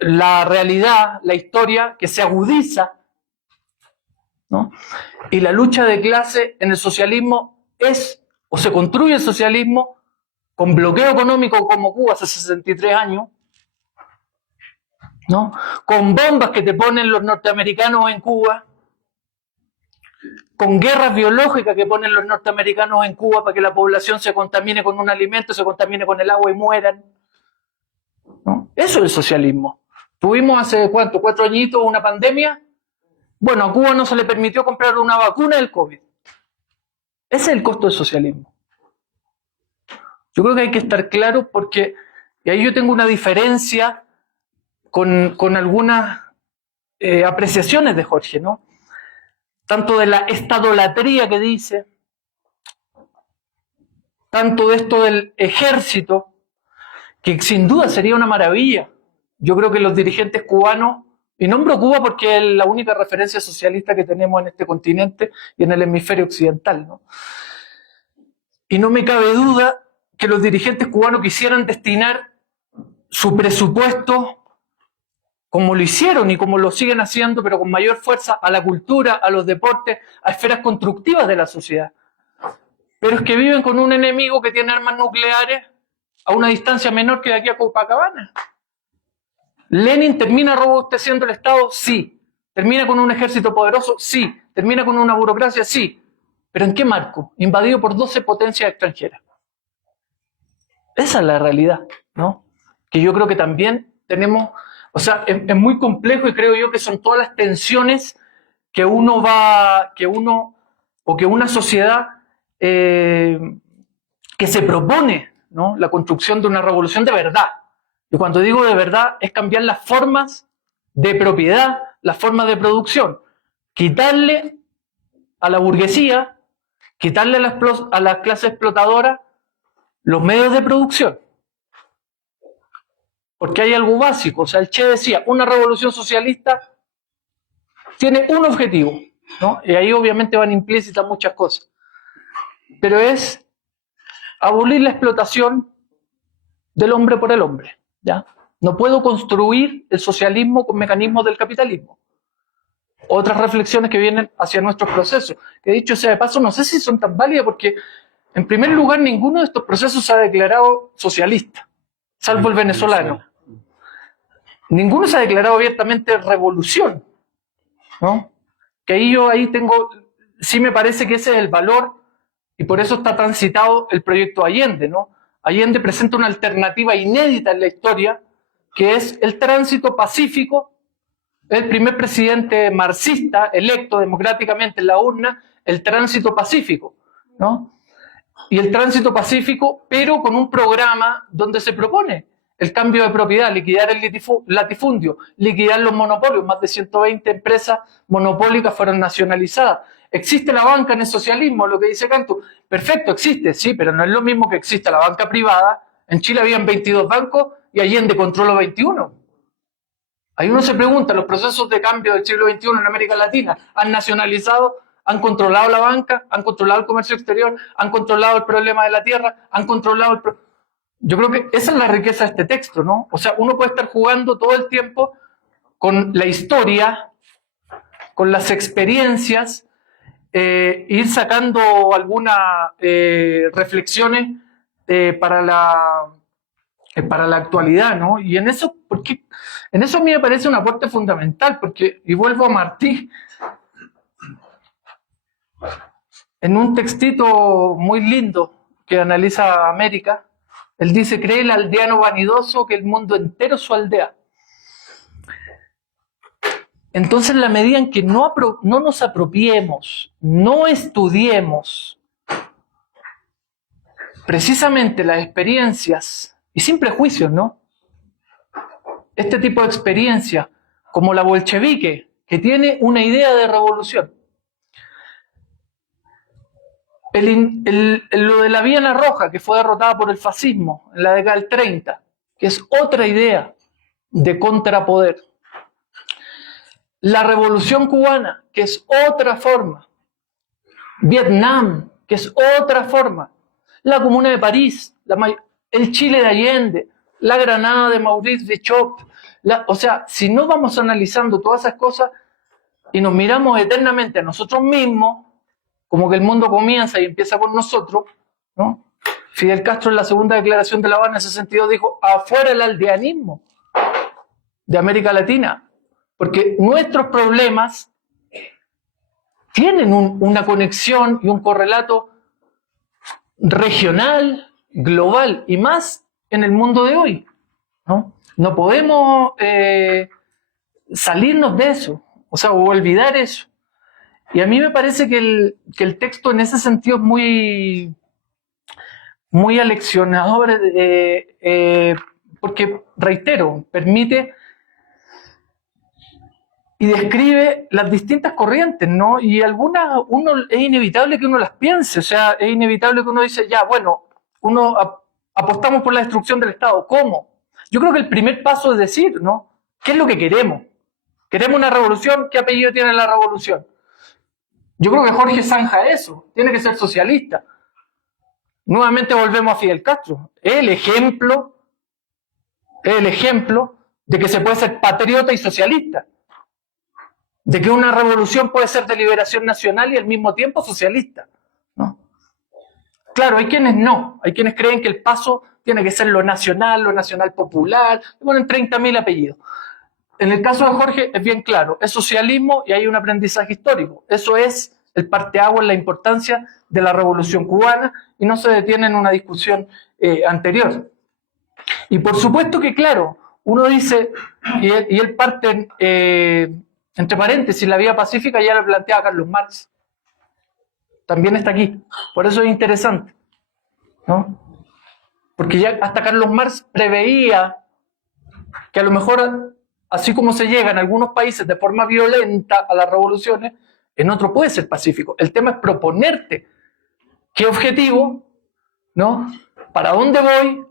la realidad, la historia, que se agudiza, ¿no? Y la lucha de clase en el socialismo es, o se construye el socialismo con bloqueo económico como Cuba hace 63 años, ¿no? Con bombas que te ponen los norteamericanos en Cuba, con guerras biológicas que ponen los norteamericanos en Cuba para que la población se contamine con un alimento, se contamine con el agua y mueran, ¿no? Eso es el socialismo. Tuvimos hace, ¿cuánto? 4 añitos una pandemia. Bueno, a Cuba no se le permitió comprar una vacuna del COVID. Ese es el costo del socialismo. Yo creo que hay que estar claro porque, y ahí yo tengo una diferencia con algunas apreciaciones de Jorge, ¿no? Tanto de la estadolatría que dice, tanto de esto del ejército, que sin duda sería una maravilla. Yo creo que los dirigentes cubanos, y nombro Cuba porque es la única referencia socialista que tenemos en este continente y en el hemisferio occidental, ¿no? Y no me cabe duda que los dirigentes cubanos quisieran destinar su presupuesto, como lo hicieron y como lo siguen haciendo, pero con mayor fuerza, a la cultura, a los deportes, a esferas constructivas de la sociedad. Pero es que viven con un enemigo que tiene armas nucleares a una distancia menor que de aquí a Copacabana. ¿Lenin termina robusteciendo el Estado? Sí. ¿Termina con un ejército poderoso? Sí. ¿Termina con una burocracia? Sí. ¿Pero en qué marco? Invadido por 12 potencias extranjeras. Esa es la realidad, ¿no? Que yo creo que también tenemos, o sea, es muy complejo y creo yo que son todas las tensiones que una sociedad que se propone, ¿no? La construcción de una revolución de verdad. Y cuando digo de verdad, es cambiar las formas de propiedad, las formas de producción. Quitarle a la burguesía, quitarle a la clase explotadora los medios de producción. Porque hay algo básico. O sea, el Che decía, una revolución socialista tiene un objetivo, ¿no? Y ahí obviamente van implícitas muchas cosas. Pero es abolir la explotación del hombre por el hombre, ¿ya? No puedo construir el socialismo con mecanismos del capitalismo. Otras reflexiones que vienen hacia nuestros procesos, que dicho sea de paso, no sé si son tan válidas porque, en primer lugar, ninguno de estos procesos se ha declarado socialista, salvo el venezolano. Ninguno se ha declarado abiertamente revolución, ¿no? Que ahí tengo, sí me parece que ese es el valor y por eso está transitado el proyecto Allende, ¿no? Allende presenta una alternativa inédita en la historia, que es el tránsito pacífico. El primer presidente marxista electo democráticamente en la urna, el tránsito pacífico, ¿no? Y el tránsito pacífico, pero con un programa donde se propone el cambio de propiedad, liquidar el latifundio, liquidar los monopolios. Más de 120 empresas monopólicas fueron nacionalizadas. ¿Existe la banca en el socialismo? Lo que dice Cantu. Perfecto, existe, sí, pero no es lo mismo que exista la banca privada. En Chile habían 22 bancos y Allende controló 21. Ahí uno se pregunta, ¿los procesos de cambio del siglo XXI en América Latina han nacionalizado, han controlado la banca, han controlado el comercio exterior, han controlado el problema de la tierra, han controlado Yo creo que esa es la riqueza de este texto, ¿no? O sea, uno puede estar jugando todo el tiempo con la historia, con las experiencias, ir sacando algunas reflexiones para la actualidad, ¿no? Y en eso, porque en eso a mí me parece un aporte fundamental, porque, y vuelvo a Martí, en un textito muy lindo que analiza América, él dice: cree el aldeano vanidoso que el mundo entero es su aldea. Entonces, en la medida en que no nos apropiemos, no estudiemos precisamente las experiencias, y sin prejuicios, ¿no? Este tipo de experiencia, como la bolchevique, que tiene una idea de revolución. Lo de la Viana Roja, que fue derrotada por el fascismo en la década del 30, que es otra idea de contrapoder. La Revolución Cubana, que es otra forma. Vietnam, que es otra forma. La Comuna de París, el Chile de Allende, la Granada de Maurice Bishop. O sea, si no vamos analizando todas esas cosas y nos miramos eternamente a nosotros mismos, como que el mundo comienza y empieza con nosotros, ¿no? Fidel Castro en la segunda declaración de La Habana en ese sentido dijo: afuera el aldeanismo de América Latina, porque nuestros problemas tienen una conexión y un correlato regional, global, y más en el mundo de hoy, ¿no? No podemos salirnos de eso, o sea, o olvidar eso. Y a mí me parece que el texto en ese sentido es muy, muy aleccionador, porque, reitero, permite y describe las distintas corrientes, ¿no? Y algunas, es inevitable que uno las piense, o sea, es inevitable que uno dice: ya, bueno, apostamos por la destrucción del Estado. ¿Cómo? Yo creo que el primer paso es decir, ¿no? ¿Qué es lo que queremos? ¿Queremos una revolución? ¿Qué apellido tiene la revolución? Yo creo que Jorge zanja eso, tiene que ser socialista. Nuevamente volvemos a Fidel Castro. Es el ejemplo de que se puede ser patriota y socialista. De que una revolución puede ser de liberación nacional y al mismo tiempo socialista, ¿no? Claro, hay quienes no, hay quienes creen que el paso tiene que ser lo nacional popular, y ponen 30.000 apellidos. En el caso de Jorge es bien claro, es socialismo y hay un aprendizaje histórico. Eso es el parteaguas en la importancia de la Revolución Cubana y no se detiene en una discusión anterior. Y por supuesto que, claro, uno dice, y él parte, entre paréntesis, la vía pacífica ya la planteaba Carlos Marx. También está aquí. Por eso es interesante, ¿no? Porque ya hasta Carlos Marx preveía que a lo mejor, así como se llega en algunos países de forma violenta a las revoluciones, en otro puede ser pacífico. El tema es proponerte qué objetivo, ¿no? ¿Para dónde voy?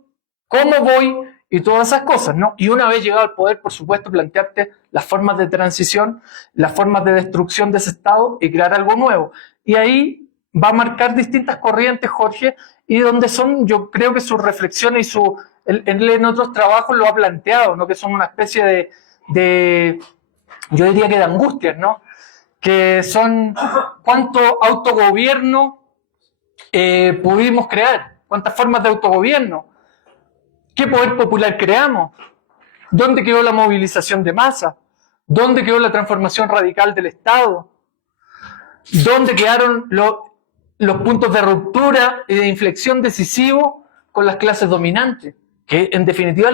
¿Cómo voy? Y todas esas cosas, ¿no? Y una vez llegado al poder, por supuesto, plantearte las formas de transición, las formas de destrucción de ese Estado y crear algo nuevo. Y ahí va a marcar distintas corrientes, Jorge, y donde son, yo creo que sus reflexiones y él en otros trabajos lo ha planteado, ¿no? Que son una especie de yo diría que de angustias, ¿no? Que son cuánto autogobierno pudimos crear, cuántas formas de autogobierno, qué poder popular creamos, dónde quedó la movilización de masa, dónde quedó la transformación radical del Estado, dónde quedaron los puntos de ruptura y de inflexión decisivo con las clases dominantes, que en definitiva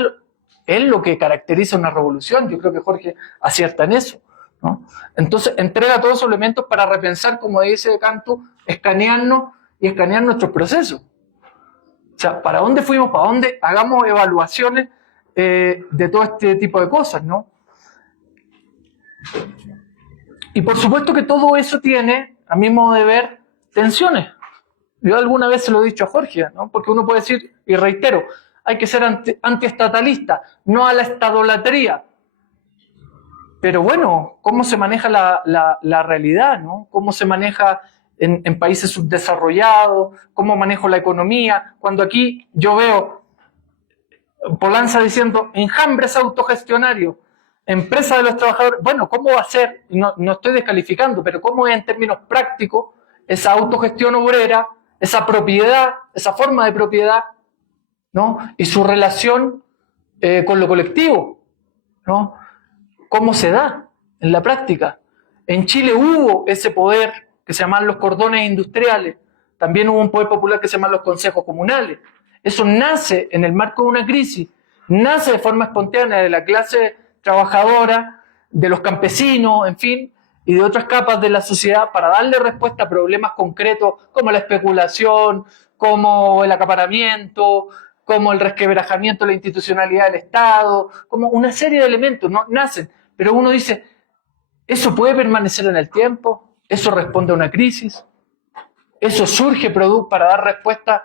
es lo que caracteriza una revolución. Yo creo que Jorge acierta en eso, ¿no? Entonces entrega todos esos elementos para repensar, como dice Cantu, escanearnos y escanear nuestros procesos. O sea, ¿para dónde fuimos? ¿Para dónde? Hagamos evaluaciones de todo este tipo de cosas, ¿no? Y por supuesto que todo eso tiene, a mi modo de ver, tensiones. Yo alguna vez se lo he dicho a Jorge, ¿no? Porque uno puede decir, y reitero, hay que ser antiestatalista, no a la estadolatría. Pero bueno, ¿cómo se maneja la realidad, ¿no? ¿Cómo se maneja en países subdesarrollados? ¿Cómo manejo la economía? Cuando aquí yo veo Polanza diciendo, enjambres autogestionarios, empresa de los trabajadores. Bueno, ¿cómo va a ser? No estoy descalificando, pero ¿cómo es en términos prácticos esa autogestión obrera, esa propiedad, esa forma de propiedad, ¿no? Y su relación con lo colectivo, ¿no? ¿Cómo se da en la práctica? En Chile hubo ese poder que se llaman los cordones industriales, también hubo un poder popular que se llaman los consejos comunales. Eso nace en el marco de una crisis, nace de forma espontánea de la clase trabajadora, de los campesinos, en fin, y de otras capas de la sociedad para darle respuesta a problemas concretos como la especulación, como el acaparamiento, como el resquebrajamiento de la institucionalidad del Estado, como una serie de elementos, ¿no? Nacen. Pero uno dice, ¿eso puede permanecer en el tiempo? ¿Eso responde a una crisis? ¿Eso surge para dar respuesta?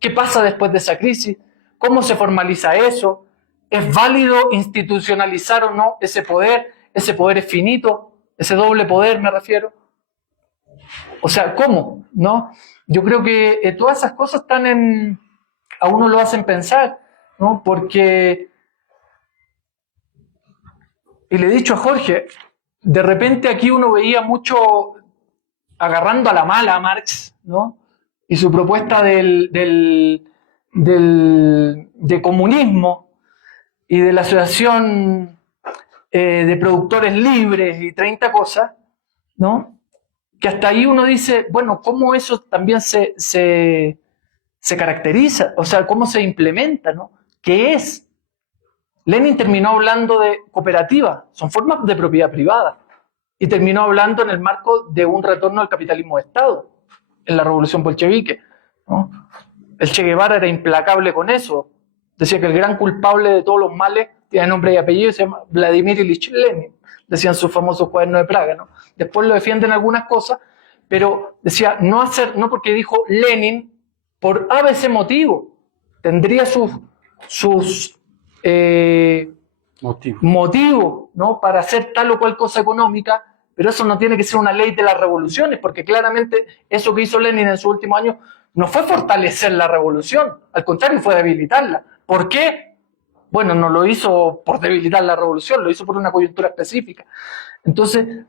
¿Qué pasa después de esa crisis? ¿Cómo se formaliza eso? ¿Es válido institucionalizar o no ese poder? ¿Ese poder es finito? ¿Ese doble poder me refiero? O sea, ¿cómo? ¿No? Yo creo que todas esas cosas están a uno lo hacen pensar, ¿no? Porque, y le he dicho a Jorge, de repente aquí uno veía mucho agarrando a la mala a Marx, ¿no? Y su propuesta de comunismo y de la asociación de productores libres y 30 cosas, ¿no? Que hasta ahí uno dice, bueno, ¿cómo eso también se caracteriza? O sea, ¿cómo se implementa, ¿no? ¿Qué es? Lenin terminó hablando de cooperativa, son formas de propiedad privada, y terminó hablando en el marco de un retorno al capitalismo de Estado, en la revolución bolchevique, ¿no? El Che Guevara era implacable con eso, decía que el gran culpable de todos los males tiene nombre y apellido y se llama Vladimir Ilich Lenin, decían sus famosos cuadernos de Praga, ¿no? Después lo defienden algunas cosas, pero decía, no porque dijo Lenin, por ABC motivo, tendría sus motivos, ¿no? Para hacer tal o cual cosa económica, pero eso no tiene que ser una ley de las revoluciones, porque claramente eso que hizo Lenin en sus últimos años no fue fortalecer la revolución, al contrario, fue debilitarla. ¿Por qué? Bueno, no lo hizo por debilitar la revolución, lo hizo por una coyuntura específica. Entonces,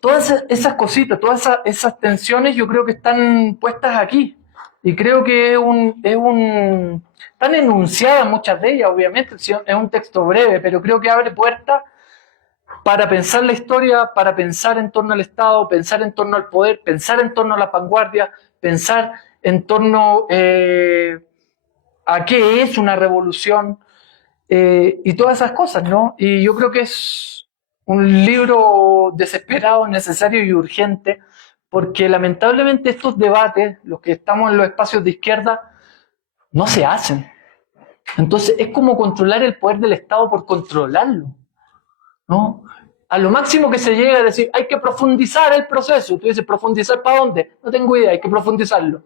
todas esas cositas, todas esas tensiones yo creo que están puestas aquí. Y creo que están enunciadas muchas de ellas, obviamente, es un texto breve, pero creo que abre puertas para pensar la historia, para pensar en torno al Estado, pensar en torno al poder, pensar en torno a la vanguardia, pensar en torno a qué es una revolución y todas esas cosas, ¿no? Y yo creo que es un libro desesperado, necesario y urgente, porque lamentablemente estos debates, los que estamos en los espacios de izquierda, no se hacen. Entonces es como controlar el poder del Estado por controlarlo, ¿no? A lo máximo que se llega a decir, hay que profundizar el proceso. Tú dices, ¿profundizar para dónde? No tengo idea, hay que profundizarlo,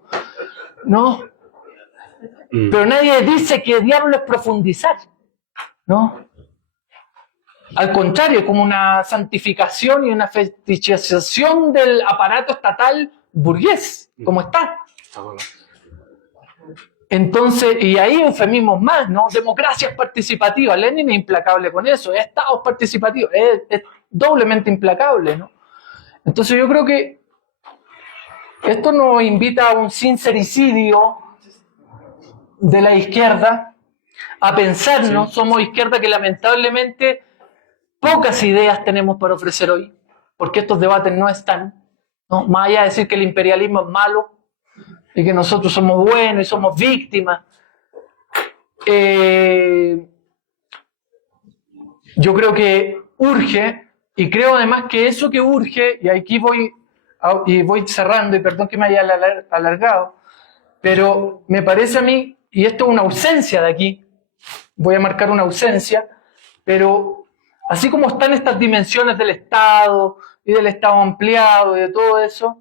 ¿no? Pero nadie dice que diablo es profundizar, ¿no? Al contrario, es como una santificación y una fetichización del aparato estatal burgués, como está. Entonces, y hay eufemismos más, ¿no? Democracias participativas. Lenin es implacable con eso, estados participativos, es doblemente implacable, ¿no? Entonces yo creo que esto nos invita a un sincericidio de la izquierda, a pensarnos, sí. Somos izquierda que lamentablemente pocas ideas tenemos para ofrecer hoy, porque estos debates no están, ¿no? Más allá de decir que el imperialismo es malo y que nosotros somos buenos y somos víctimas. Yo creo que urge, y creo además que eso que urge, y aquí voy cerrando, y perdón que me haya alargado, pero me parece a mí, y esto es una ausencia de aquí, voy a marcar una ausencia, pero así como están estas dimensiones del Estado y del Estado ampliado y de todo eso,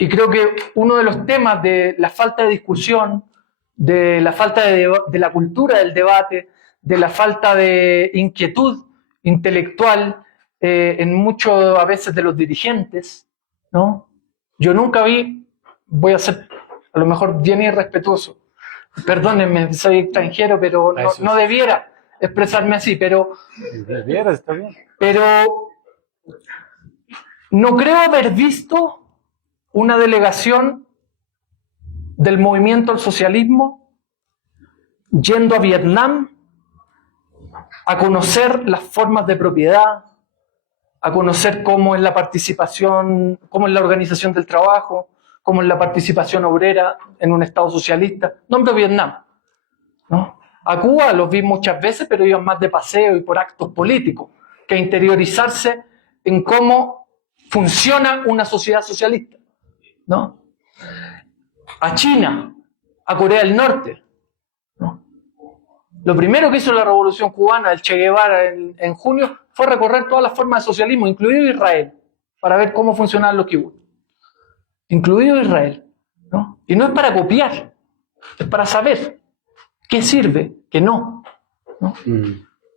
y creo que uno de los temas de la falta de discusión, de la falta de la cultura del debate, de la falta de inquietud intelectual en muchos a veces de los dirigentes, ¿no? Yo nunca vi, voy a ser a lo mejor bien irrespetuoso. Perdónenme, soy extranjero, pero no debiera expresarme así, pero Está bien. Pero no creo haber visto una delegación del movimiento al socialismo yendo a Vietnam a conocer las formas de propiedad, a conocer cómo es la participación, cómo es la organización del trabajo, cómo es la participación obrera en un Estado socialista. No a Vietnam, ¿no? A Cuba los vi muchas veces, pero iban más de paseo y por actos políticos que a interiorizarse en cómo funciona una sociedad socialista, ¿no? A China, a Corea del Norte, ¿no? Lo primero que hizo la Revolución Cubana, el Che Guevara en junio, fue recorrer todas las formas de socialismo, incluido Israel, para ver cómo funcionaban los kibbutz. Incluido Israel, ¿no? Y no es para copiar, es para saber qué sirve, qué no, ¿no?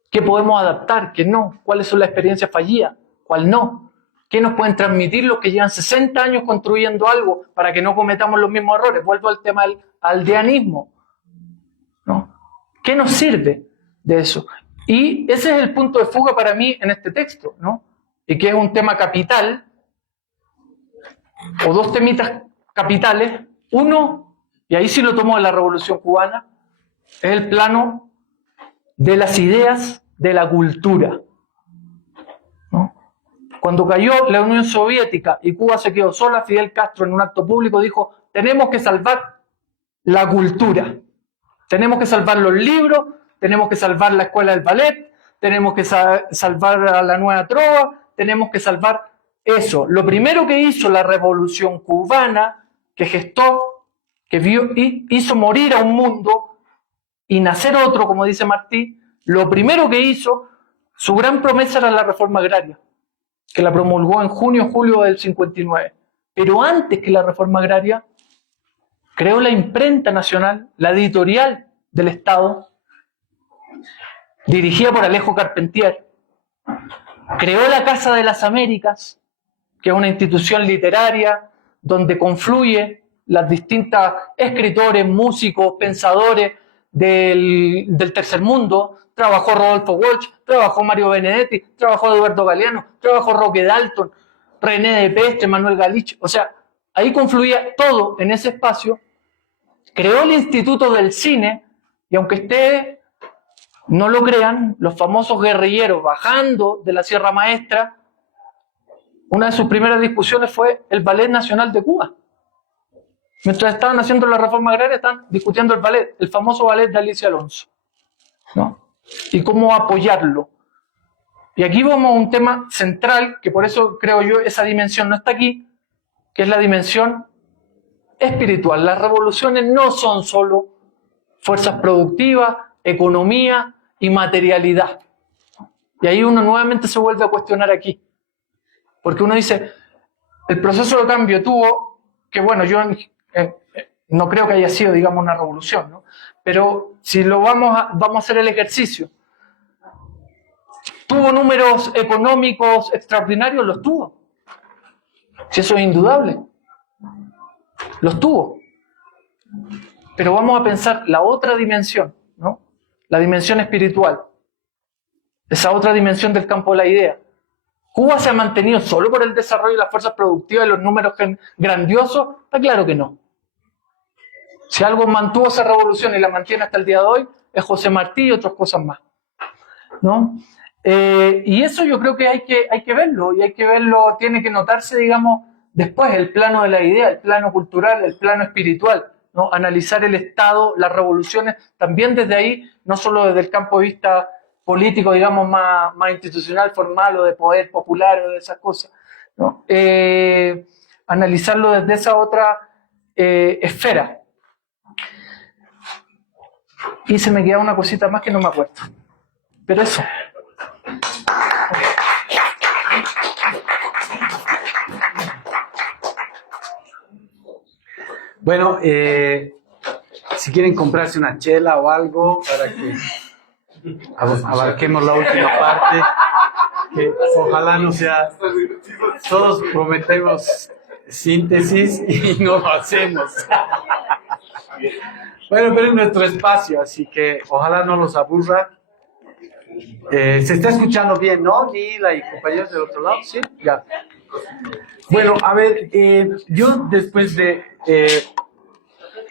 ¿Qué podemos adaptar, qué no? ¿Cuáles son las experiencias fallidas? ¿Cuál no? ¿Qué nos pueden transmitir los que llevan 60 años construyendo algo para que no cometamos los mismos errores? Vuelvo al tema del aldeanismo, ¿no? ¿Qué nos sirve de eso? Y ese es el punto de fuga para mí en este texto, ¿no? Y que es un tema capital, o dos temitas capitales. Uno, y ahí sí lo tomó la Revolución Cubana, es el plano de las ideas de la cultura, ¿no? Cuando cayó la Unión Soviética y Cuba se quedó sola, Fidel Castro en un acto público dijo: tenemos que salvar la cultura, tenemos que salvar los libros, tenemos que salvar la escuela del ballet, tenemos que salvar a la nueva trova, tenemos que salvar eso. Lo primero que hizo la Revolución Cubana, que gestó, que hizo morir a un mundo y nacer otro, como dice Martí, lo primero que hizo, su gran promesa era la reforma agraria, que la promulgó en junio-julio del 59. Pero antes que la reforma agraria, creó la imprenta nacional, la editorial del Estado, dirigida por Alejo Carpentier. Creó la Casa de las Américas, que es una institución literaria donde confluye las distintas escritores, músicos, pensadores del tercer mundo. Trabajó Rodolfo Walsh, trabajó Mario Benedetti, trabajó Eduardo Galeano, trabajó Roque Dalton, René de Pestre, Manuel Galich. O sea, ahí confluía todo en ese espacio. Creó el Instituto del Cine, y aunque ustedes no lo crean, los famosos guerrilleros bajando de la Sierra Maestra, una de sus primeras discusiones fue el Ballet Nacional de Cuba. Mientras estaban haciendo la reforma agraria, están discutiendo el ballet, el famoso ballet de Alicia Alonso, ¿no? Y cómo apoyarlo. Y aquí vamos a un tema central, que por eso creo yo esa dimensión no está aquí, que es la dimensión espiritual. Las revoluciones no son solo fuerzas productivas, economía y materialidad. Y ahí uno nuevamente se vuelve a cuestionar aquí. Porque uno dice, el proceso de cambio tuvo, que bueno, yo no creo que haya sido, digamos, una revolución, ¿no? Pero si lo vamos a hacer el ejercicio, ¿tuvo números económicos extraordinarios? Los tuvo. Si eso es indudable. Los tuvo. Pero vamos a pensar la otra dimensión, ¿no? La dimensión espiritual. Esa otra dimensión del campo de la idea. ¿Cuba se ha mantenido solo por el desarrollo de las fuerzas productivas y los números grandiosos? Está claro que no. Si algo mantuvo esa revolución y la mantiene hasta el día de hoy, es José Martí y otras cosas más, ¿no? Y eso yo creo que hay que verlo, y hay que verlo, tiene que notarse, digamos, después el plano de la idea, el plano cultural, el plano espiritual, ¿no? Analizar el Estado, las revoluciones, también desde ahí, no solo desde el campo de vista político, digamos, más institucional, formal, o de poder popular, o de esas cosas, ¿no? Analizarlo desde esa otra esfera. Y se me queda una cosita más que no me acuerdo. Pero eso. Bueno, si quieren comprarse una chela o algo para que abarquemos la última parte, que ojalá no sea, todos prometemos síntesis y no lo hacemos. Bueno, pero es nuestro espacio, así que ojalá no los aburra. Se está escuchando bien, ¿no? Lila y compañeros del otro lado, ¿sí? Ya. Bueno, a ver, yo después de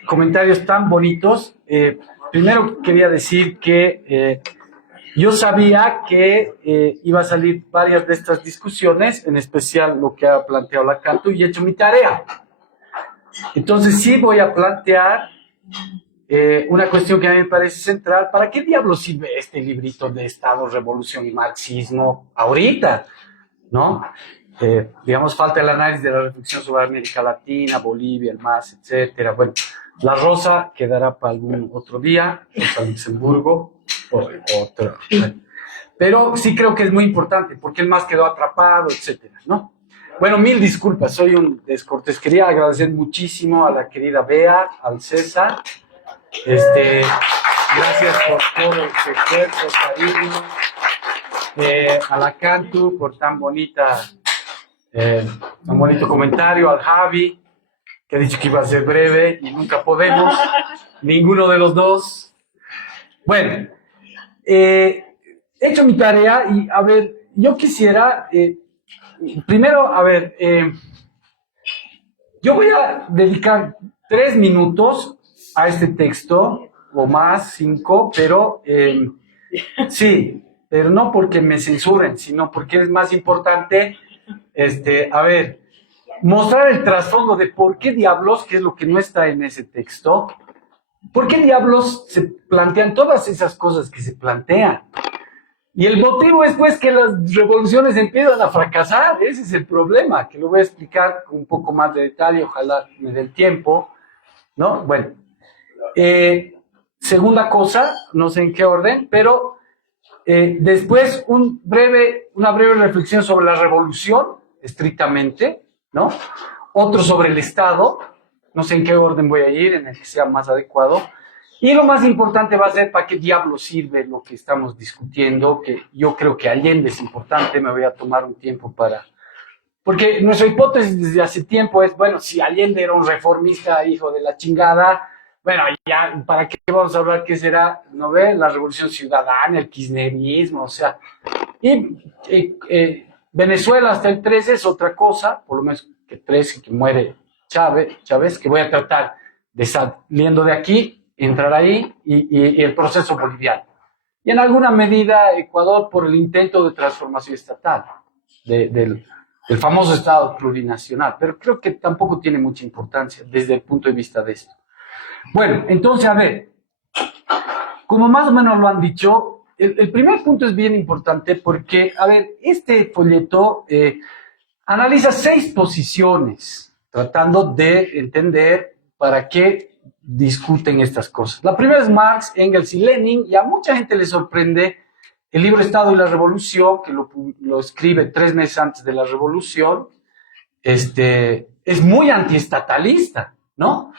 comentarios tan bonitos, primero quería decir que yo sabía que iba a salir varias de estas discusiones, en especial lo que ha planteado la Cantu, y he hecho mi tarea. Entonces sí voy a plantear una cuestión que a mí me parece central. ¿Para qué diablos sirve este librito de Estado, Revolución y Marxismo ahorita? ¿No? Digamos, falta el análisis de la reflexión sobre América Latina, Bolivia, el MAS, etcétera. Bueno, la rosa quedará para algún otro día, Rosa Luxemburgo, o otro. Pero sí creo que es muy importante, porque el MAS quedó atrapado, etcétera, ¿no? Bueno, mil disculpas, soy un descortés. Quería agradecer muchísimo a la querida Bea, al César. Gracias por todo el esfuerzo, cariño. A la Cantu por tan bonito comentario, al Javi, que ha dicho que iba a ser breve y nunca podemos, ninguno de los dos. Bueno, he hecho mi tarea y, a ver, yo quisiera, primero, a ver, yo voy a dedicar 3 minutos a este texto, o más, 5, pero sí, pero no porque me censuren, sino porque es más importante, a ver, mostrar el trasfondo de por qué diablos, que es lo que no está en ese texto, por qué diablos se plantean todas esas cosas que se plantean. Y el motivo es pues que las revoluciones empiezan a fracasar, ese es el problema, que lo voy a explicar con un poco más de detalle, ojalá me dé el tiempo, ¿no? Bueno, segunda cosa, no sé en qué orden, pero después una breve reflexión sobre la revolución, estrictamente, ¿no? Otro sobre el Estado, no sé en qué orden voy a ir, en el que sea más adecuado. Y lo más importante va a ser para qué diablo sirve lo que estamos discutiendo, que yo creo que Allende es importante, me voy a tomar un tiempo para... Porque nuestra hipótesis desde hace tiempo es, bueno, si Allende era un reformista hijo de la chingada, bueno, ya, ¿para qué vamos a hablar qué será? ¿No ve? La revolución ciudadana, el kirchnerismo, o sea... Y Venezuela hasta el 13 es otra cosa, por lo menos que 13, que muere Chávez, que voy a tratar de saliendo de aquí, entrar ahí, y el proceso boliviano. Y en alguna medida Ecuador por el intento de transformación estatal, del famoso Estado plurinacional, pero creo que tampoco tiene mucha importancia desde el punto de vista de esto. Bueno, entonces, a ver, como más o menos lo han dicho, el primer punto es bien importante porque, a ver, este folleto analiza 6 posiciones, tratando de entender para qué discuten estas cosas. La primera es Marx, Engels y Lenin, y a mucha gente le sorprende el libro Estado y la Revolución, que lo escribe 3 meses antes de la Revolución. Es muy antiestatalista, ¿no?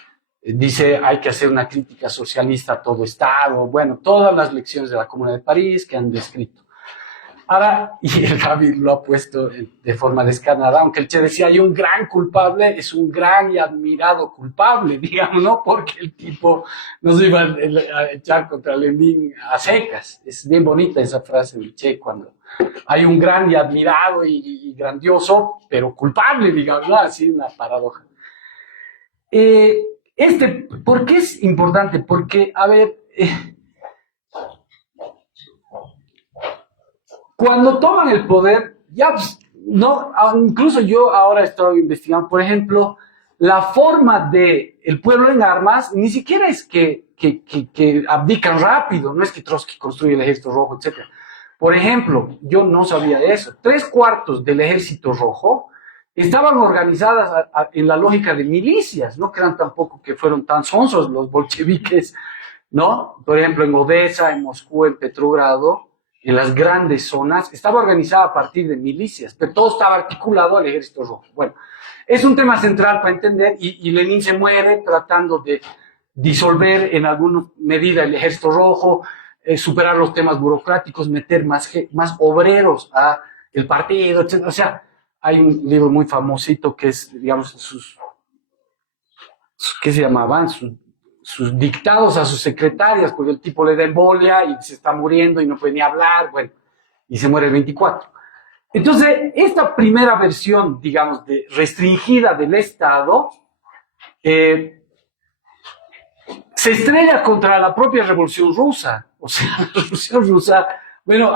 Dice, hay que hacer una crítica socialista a todo Estado, bueno, todas las lecciones de la Comuna de París que han descrito. Ahora, y el Javi lo ha puesto de forma descarnada, aunque el Che decía, hay un gran culpable, es un gran y admirado culpable, digamos, ¿no? Porque el tipo nos iba a echar contra Lenin a secas. Es bien bonita esa frase del Che, cuando hay un gran y admirado y grandioso, pero culpable, digamos, ¿no? Así una paradoja. ¿Por qué es importante? Porque, a ver, cuando toman el poder, ya, no, incluso yo ahora estoy investigando, por ejemplo, la forma de el pueblo en armas, ni siquiera es que abdican rápido, no es que Trotsky construye el Ejército Rojo, etc. Por ejemplo, yo no sabía de eso, 3/4 del Ejército Rojo estaban organizadas en la lógica de milicias, no crean tampoco que fueron tan sonsos los bolcheviques, ¿no? Por ejemplo, en Odessa, en Moscú, en Petrogrado, en las grandes zonas, estaba organizada a partir de milicias, pero todo estaba articulado al Ejército Rojo. Bueno, es un tema central para entender, y Lenin se muere tratando de disolver en alguna medida el Ejército Rojo, superar los temas burocráticos, meter más obreros a el partido, etc. O sea, hay un libro muy famosito que es, digamos, ¿qué se llamaban? Sus sus dictados a sus secretarias, porque el tipo le da embolia y se está muriendo y no puede ni hablar, bueno, y se muere el 24. Entonces, esta primera versión, digamos, restringida del Estado, se estrella contra la propia Revolución Rusa. O sea, la Revolución Rusa, bueno,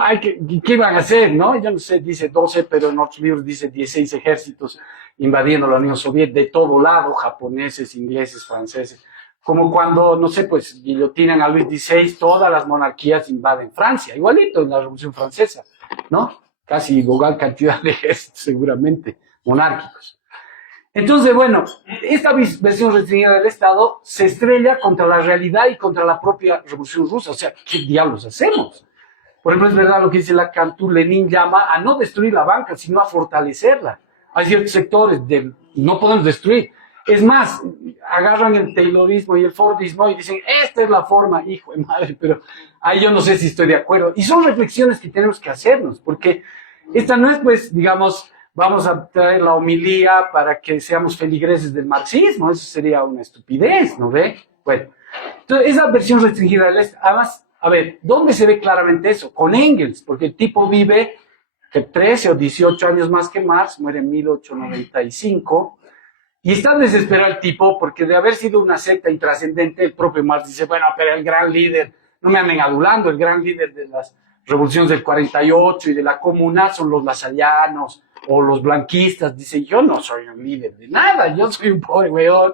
¿qué van a hacer, no? Yo no sé, dice 12, pero en otros libros dice 16 ejércitos invadiendo la Unión Soviética de todo lado, japoneses, ingleses, franceses. Como cuando, no sé, pues, guillotinan a Luis XVI, todas las monarquías invaden Francia, igualito en la Revolución Francesa, ¿no? Casi igual cantidad de ejércitos, seguramente, monárquicos. Entonces, bueno, esta versión restringida del Estado se estrella contra la realidad y contra la propia Revolución Rusa. O sea, ¿qué diablos hacemos? Por ejemplo, es verdad lo que dice Lacan, Lenin llama a no destruir la banca, sino a fortalecerla. Hay ciertos sectores no podemos destruir. Es más, agarran el Taylorismo y el Fordismo y dicen, esta es la forma, hijo de madre, pero ahí yo no sé si estoy de acuerdo. Y son reflexiones que tenemos que hacernos, porque esta no es, pues, digamos, vamos a traer la homilía para que seamos feligreses del marxismo, eso sería una estupidez, ¿no ve? Bueno, entonces esa versión restringida del Este, además, a ver, ¿dónde se ve claramente eso? Con Engels, porque el tipo vive 13 o 18 años más que Marx, muere en 1895, y está desesperado el tipo porque de haber sido una secta intrascendente, el propio Marx dice, bueno, pero el gran líder, no me anden adulando, el gran líder de las revoluciones del 48 y de la Comuna son los lasallanos o los blanquistas. Dice, yo no soy un líder de nada, yo soy un pobre weón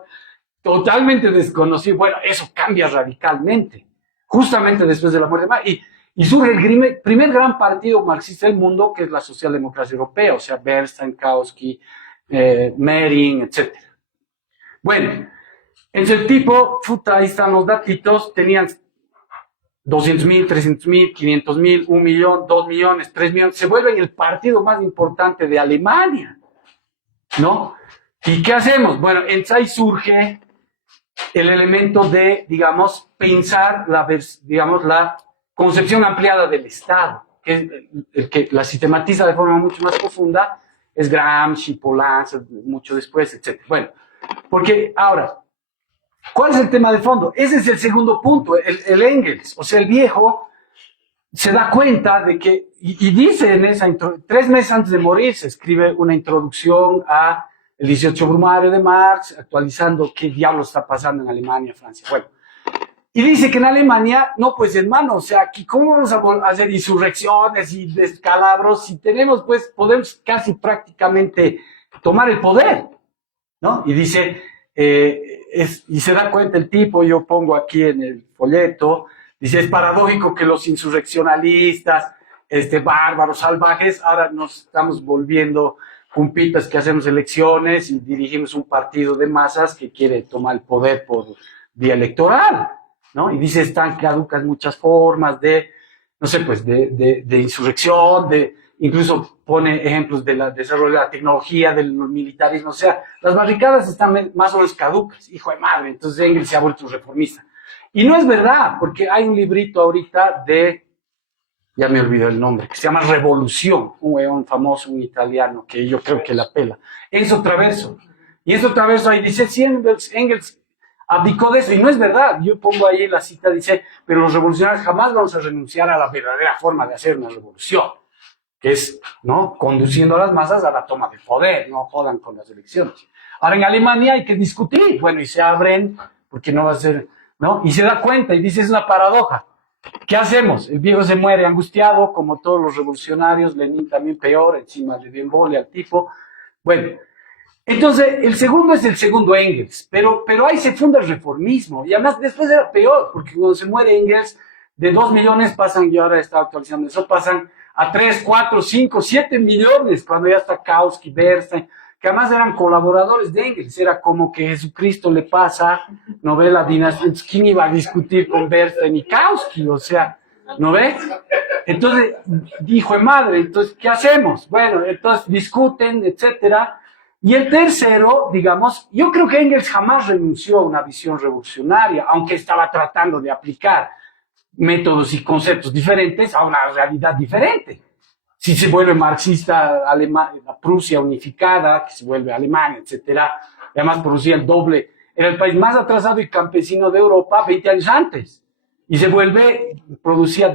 totalmente desconocido. Bueno, eso cambia radicalmente, justamente después de la muerte de Marx, y surge el primer gran partido marxista del mundo, que es la socialdemocracia europea, o sea, Bernstein, Kautsky, Mering, etc. Bueno, entonces el tipo, ahí están los datitos, tenían 200,000, 300,000, 500,000, 1 millón, 2 millones, 3 millones, se vuelven el partido más importante de Alemania, ¿no? ¿Y qué hacemos? Bueno, entonces ahí surge el elemento de, digamos, pensar la concepción ampliada del Estado, que es el que la sistematiza de forma mucho más profunda, es Gramsci, Polanyi, mucho después, etc. Bueno, porque ahora, ¿cuál es el tema de fondo? Ese es el segundo punto, el Engels, o sea, el viejo se da cuenta de que, y dice en esa 3 meses antes de morir, se escribe una introducción a el 18 Brumario de Marx, actualizando qué diablo está pasando en Alemania, Francia. Bueno, y dice que en Alemania, no, pues hermano, o sea, aquí ¿cómo vamos a hacer insurrecciones y descalabros si tenemos, pues, podemos casi prácticamente tomar el poder, ¿no? Y dice, y se da cuenta el tipo, yo pongo aquí en el folleto, dice, es paradójico que los insurreccionalistas, bárbaros, salvajes, ahora nos estamos volviendo cumpitas que hacemos elecciones y dirigimos un partido de masas que quiere tomar el poder por vía electoral, ¿no? Y dice, están caducas muchas formas de, no sé, pues, de insurrección, incluso pone ejemplos del desarrollo de la tecnología, del militarismo, o sea, las barricadas están más o menos caducas, hijo de madre, entonces Engels se ha vuelto reformista. Y no es verdad, porque hay un librito ahorita ya me olvidé el nombre, que se llama Revolución, un weón famoso, un italiano, que yo creo que la pela, Enzo Traverso. Y Enzo Traverso ahí dice, sí, Engels abdicó de eso, y no es verdad. Yo pongo ahí la cita, dice, pero los revolucionarios jamás vamos a renunciar a la verdadera forma de hacer una revolución, que es, ¿no?, conduciendo a las masas a la toma de poder, no jodan con las elecciones. Ahora en Alemania hay que discutir, bueno, y se abren, porque no va a ser, ¿no? Y se da cuenta y dice, es una paradoja. ¿Qué hacemos? El viejo se muere angustiado, como todos los revolucionarios, Lenin también peor, encima le dio embolia al tipo. Bueno, entonces el segundo es el segundo Engels, pero ahí se funda el reformismo, y además después era peor, porque cuando se muere Engels, de 2 millones pasan, yo ahora estaba actualizando eso, pasan a 3, 4, 5, 7 millones, cuando ya está Kautsky, Bernstein, que además eran colaboradores de Engels, era como que Jesucristo le pasa, ¿no ve? La dinastía, ¿quién iba a discutir con Bernstein y Kautsky? O sea, ¿no ve? Entonces, dijo de madre, entonces, ¿qué hacemos? Bueno, entonces discuten, etcétera. Y el tercero, digamos, yo creo que Engels jamás renunció a una visión revolucionaria, aunque estaba tratando de aplicar métodos y conceptos diferentes a una realidad diferente. Si se vuelve marxista, la Prusia unificada, que se vuelve Alemania, etcétera, además producía el doble era el país más atrasado y campesino de Europa 20 años antes. Y se vuelve, producía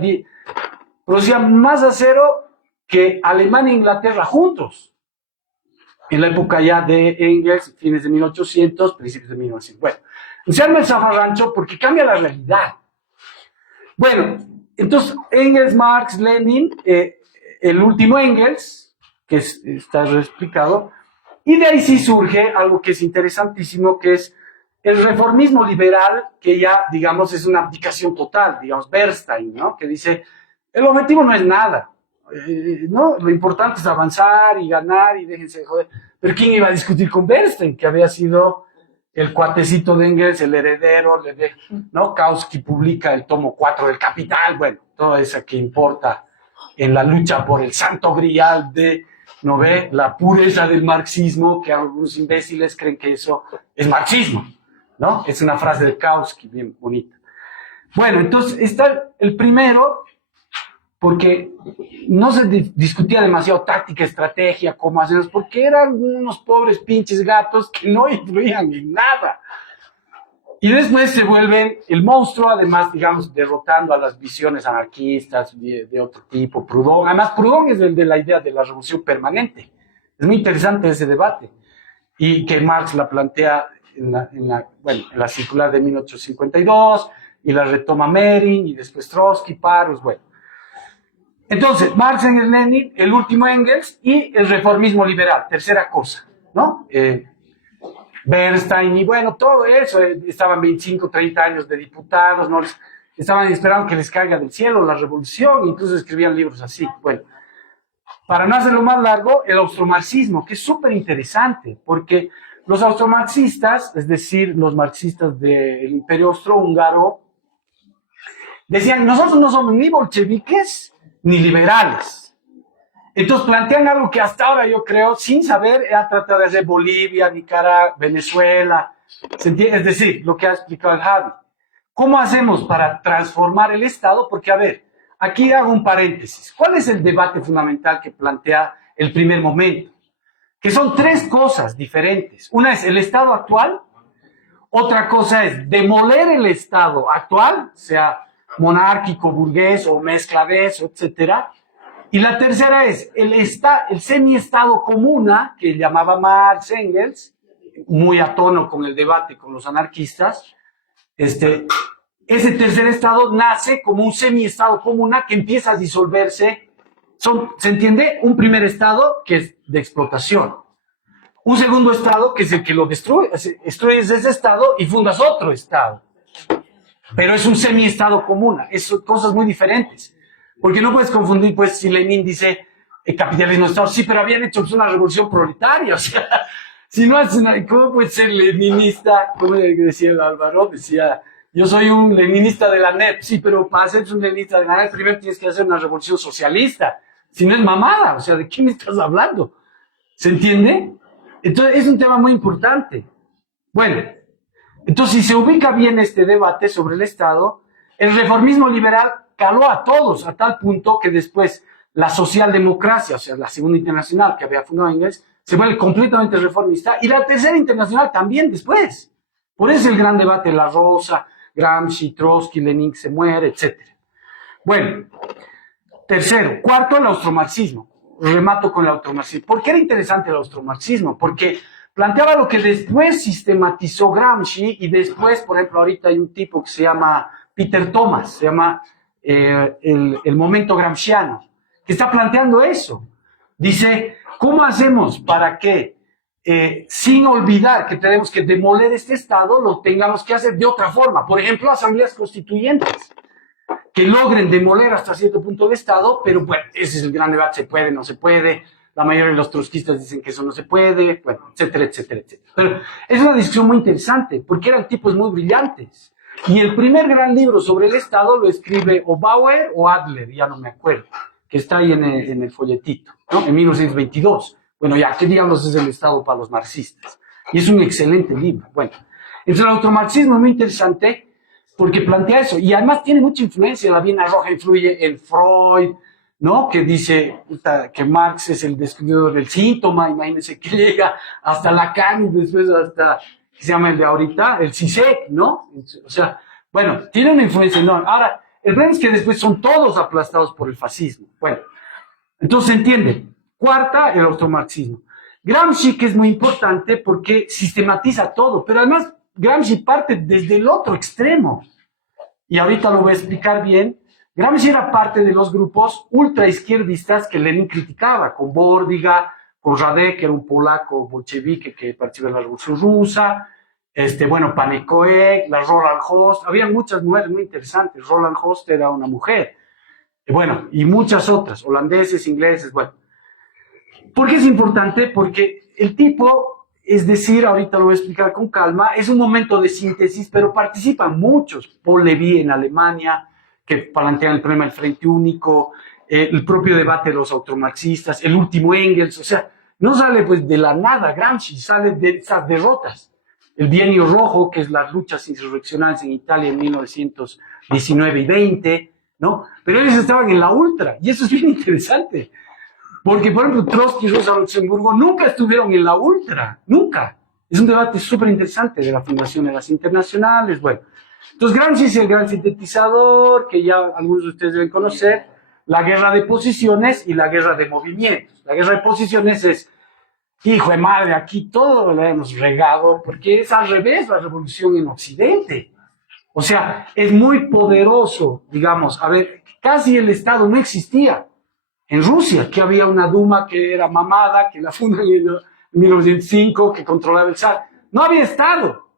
más acero que Alemania e Inglaterra juntos. En la época ya de Engels, fines de 1800, principios de 1900. Bueno, se arma el zafarrancho porque cambia la realidad. Bueno, entonces Engels, Marx, Lenin, el último Engels, que está explicado, y de ahí sí surge algo que es interesantísimo, que es el reformismo liberal, que ya, digamos, es una abdicación total, digamos, Bernstein, ¿no? Que dice, el objetivo no es nada, ¿no? Lo importante es avanzar y ganar y déjense de joder. Pero ¿quién iba a discutir con Bernstein, que había sido el cuatecito de Engels, el heredero, ¿no? Kautsky publica el tomo 4 del Capital, bueno, todo eso que importa en la lucha por el santo grial de, ¿no ve? La pureza del marxismo, que algunos imbéciles creen que eso es marxismo, ¿no? Es una frase de Kautsky bien bonita. Bueno, entonces está el primero, porque no se discutía demasiado táctica, estrategia, cómo hacerlos, porque eran unos pobres pinches gatos que no influían en nada. Y después se vuelven el monstruo, además, digamos, derrotando a las visiones anarquistas de otro tipo, Proudhon. Además, Proudhon es el de la idea de la revolución permanente. Es muy interesante ese debate. Y que Marx la plantea en la circular de 1852, y la retoma Mering, y después Trotsky, Paros, bueno. Entonces, Marx, Engels, Lenin, el último Engels, y el reformismo liberal, tercera cosa, ¿no? Bernstein, y bueno, todo eso, estaban 25, 30 años de diputados, ¿no? Estaban esperando que les caiga del cielo la revolución, incluso escribían libros así. Bueno, para no hacerlo más largo, el austromarxismo, que es súper interesante, porque los austromarxistas, es decir, los marxistas del Imperio Austrohúngaro, decían, nosotros no somos ni bolcheviques ni liberales. Entonces plantean algo que hasta ahora yo creo, sin saber, ha tratado de hacer Bolivia, Nicaragua, Venezuela, ¿se entiende? Es decir, lo que ha explicado el Javi. ¿Cómo hacemos para transformar el Estado? Porque, a ver, aquí hago un paréntesis. ¿Cuál es el debate fundamental que plantea el primer momento? Que son tres cosas diferentes. Una es el Estado actual, otra cosa es demoler el Estado actual, sea monárquico, burgués o mezcla de eso, etcétera. Y la tercera es el semi-estado comuna, que llamaba Marx, Engels, muy a tono con el debate con los anarquistas. Ese tercer estado nace como un semi-estado comuna que empieza a disolverse. ¿Se entiende? Un primer estado que es de explotación. Un segundo estado que es el que lo destruye. Destruyes ese estado y fundas otro estado. Pero es un semi-estado comuna, son cosas muy diferentes. Porque no puedes confundir, pues, si Lenin dice capitalismo de Estado, sí, pero habían hecho una revolución proletaria, o sea, si no haces una, ¿cómo puedes ser leninista? Como decía el Álvaro, decía, yo soy un leninista de la NEP, sí, pero para ser un leninista de la NEP, primero tienes que hacer una revolución socialista, si no es mamada, o sea, ¿de qué me estás hablando? ¿Se entiende? Entonces, es un tema muy importante. Bueno, entonces, si se ubica bien este debate sobre el Estado, el reformismo liberal caló a todos, a tal punto que después la socialdemocracia, o sea, la Segunda Internacional que había fundado Engels, se vuelve completamente reformista, y la Tercera Internacional también después. Por eso el gran debate, La Rosa, Gramsci, Trotsky, Lenin se muere, etc. Bueno, tercero. Cuarto, el austromarxismo. Remato con el austromarxismo. ¿Por qué era interesante el austromarxismo? Porque planteaba lo que después sistematizó Gramsci, y después, por ejemplo, ahorita hay un tipo que se llama Peter Thomas, se llama el momento gramsciano, que está planteando eso. Dice, ¿cómo hacemos para que, sin olvidar que tenemos que demoler este Estado, lo tengamos que hacer de otra forma? Por ejemplo, asambleas constituyentes, que logren demoler hasta cierto punto el Estado, pero bueno, ese es el gran debate, se puede, no se puede. La mayoría de los trotskistas dicen que eso no se puede, bueno, etcétera, etcétera, etcétera. Pero es una discusión muy interesante, porque eran tipos muy brillantes. Y el primer gran libro sobre el Estado lo escribe o Bauer o Adler, ya no me acuerdo, que está ahí en el folletito, ¿no? En 1922. Bueno, ya, ¿qué diablos es el Estado para los marxistas? Y es un excelente libro. Bueno, entonces el automarxismo es muy interesante porque plantea eso. Y además tiene mucha influencia. La Viena Roja influye en Freud, ¿no? Que dice que Marx es el descubridor del síntoma. Imagínense que llega hasta Lacan y después hasta que se llama el de ahorita, el CISEC, ¿no? O sea, bueno, tiene una influencia enorme. Ahora, el problema es que después son todos aplastados por el fascismo. Bueno, entonces se entiende. Cuarta, el austromarxismo. Gramsci, que es muy importante porque sistematiza todo, pero además Gramsci parte desde el otro extremo. Y ahorita lo voy a explicar bien. Gramsci era parte de los grupos ultraizquierdistas que Lenin criticaba, con Bordiga, con Radek, que era un polaco bolchevique que participó en la Revolución Rusa, bueno, Panekoek, la Roland Host, había muchas mujeres muy interesantes. Roland Host era una mujer, bueno, y muchas otras, holandeses, ingleses, bueno. ¿Por qué es importante? Porque el tipo, es decir, ahorita lo voy a explicar con calma, es un momento de síntesis, pero participan muchos. Paul Levy en Alemania, que plantean el problema del Frente Único, el propio debate de los automarxistas, el último Engels, o sea, no sale pues de la nada Gramsci, sale de esas derrotas. El Bienio Rojo, que es las luchas insurreccionales en Italia en 1919 y 20, ¿no? Pero ellos estaban en la ultra, y eso es bien interesante. Porque, por ejemplo, Trotsky y Rosa Luxemburgo nunca estuvieron en la ultra, nunca. Es un debate súper interesante de la fundación de las internacionales, bueno. Entonces, Gramsci es el gran sintetizador, que ya algunos de ustedes deben conocer, la guerra de posiciones y la guerra de movimientos. La guerra de posiciones es, hijo de madre, aquí todo lo hemos regado, porque es al revés la revolución en Occidente. O sea, es muy poderoso, digamos, a ver, casi el Estado no existía. En Rusia, que había una Duma que era mamada, que la fundan en 1905, que controlaba el zar. No había Estado.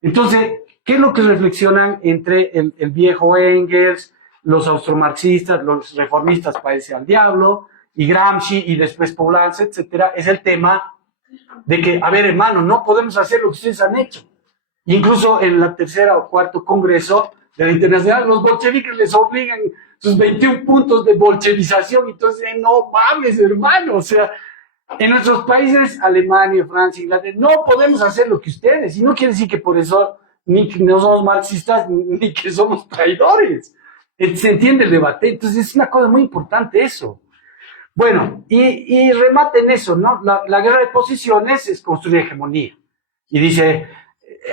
Entonces, ¿qué es lo que reflexionan entre el viejo Engels, los austromarxistas, los reformistas parece al diablo, y Gramsci, y después Poulanza, etcétera? Es el tema de que, a ver, hermano, no podemos hacer lo que ustedes han hecho. Incluso en la tercera o cuarto congreso de la Internacional, los bolcheviques les obligan sus 21 puntos de bolchevización, entonces, no mames, hermano, o sea, en nuestros países, Alemania, Francia, Inglaterra, no podemos hacer lo que ustedes, y no quiere decir que por eso ni que no somos marxistas, ni que somos traidores. Se entiende el debate, entonces es una cosa muy importante eso. Bueno, y remate en eso, ¿no? La guerra de posiciones es construir hegemonía. Y dice,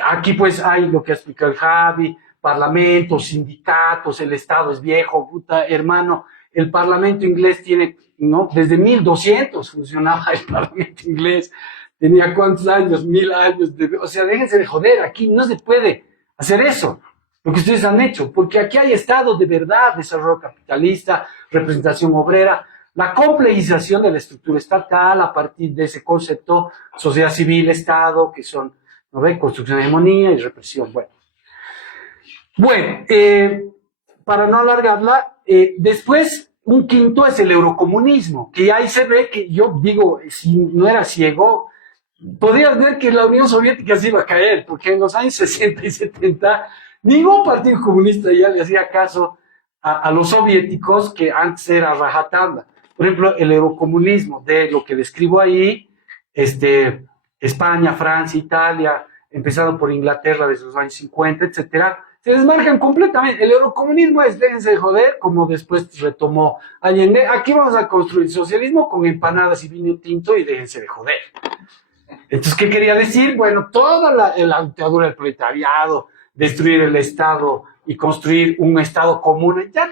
aquí pues hay lo que ha explicado el Javi, parlamentos, sindicatos, el Estado es viejo, puta, hermano, el Parlamento inglés tiene, ¿no? Desde 1200 funcionaba el Parlamento inglés, tenía cuántos años, 1000 años, o sea, déjense de joder, aquí no se puede hacer eso, lo que ustedes han hecho, porque aquí hay Estado de verdad, desarrollo capitalista, representación obrera, la complejización de la estructura estatal a partir de ese concepto, sociedad civil, Estado, que son, ¿no ve? Construcción de hegemonía y represión, bueno. Bueno, para no alargarla, después un quinto es el eurocomunismo, que ahí se ve que yo digo, si no era ciego, podrías ver que la Unión Soviética se iba a caer, porque en los años 60 y 70 ningún partido comunista ya le hacía caso a los soviéticos, que antes era rajatabla. Por ejemplo, el eurocomunismo, de lo que describo ahí, España, Francia, Italia, empezando por Inglaterra desde los años 50, etcétera, se desmarcan completamente. El eurocomunismo es, déjense de joder, como después retomó Allende, aquí vamos a construir socialismo con empanadas y vino tinto y déjense de joder. Entonces, ¿qué quería decir? Bueno, toda la dictadura del proletariado, destruir el Estado y construir un Estado común, ya,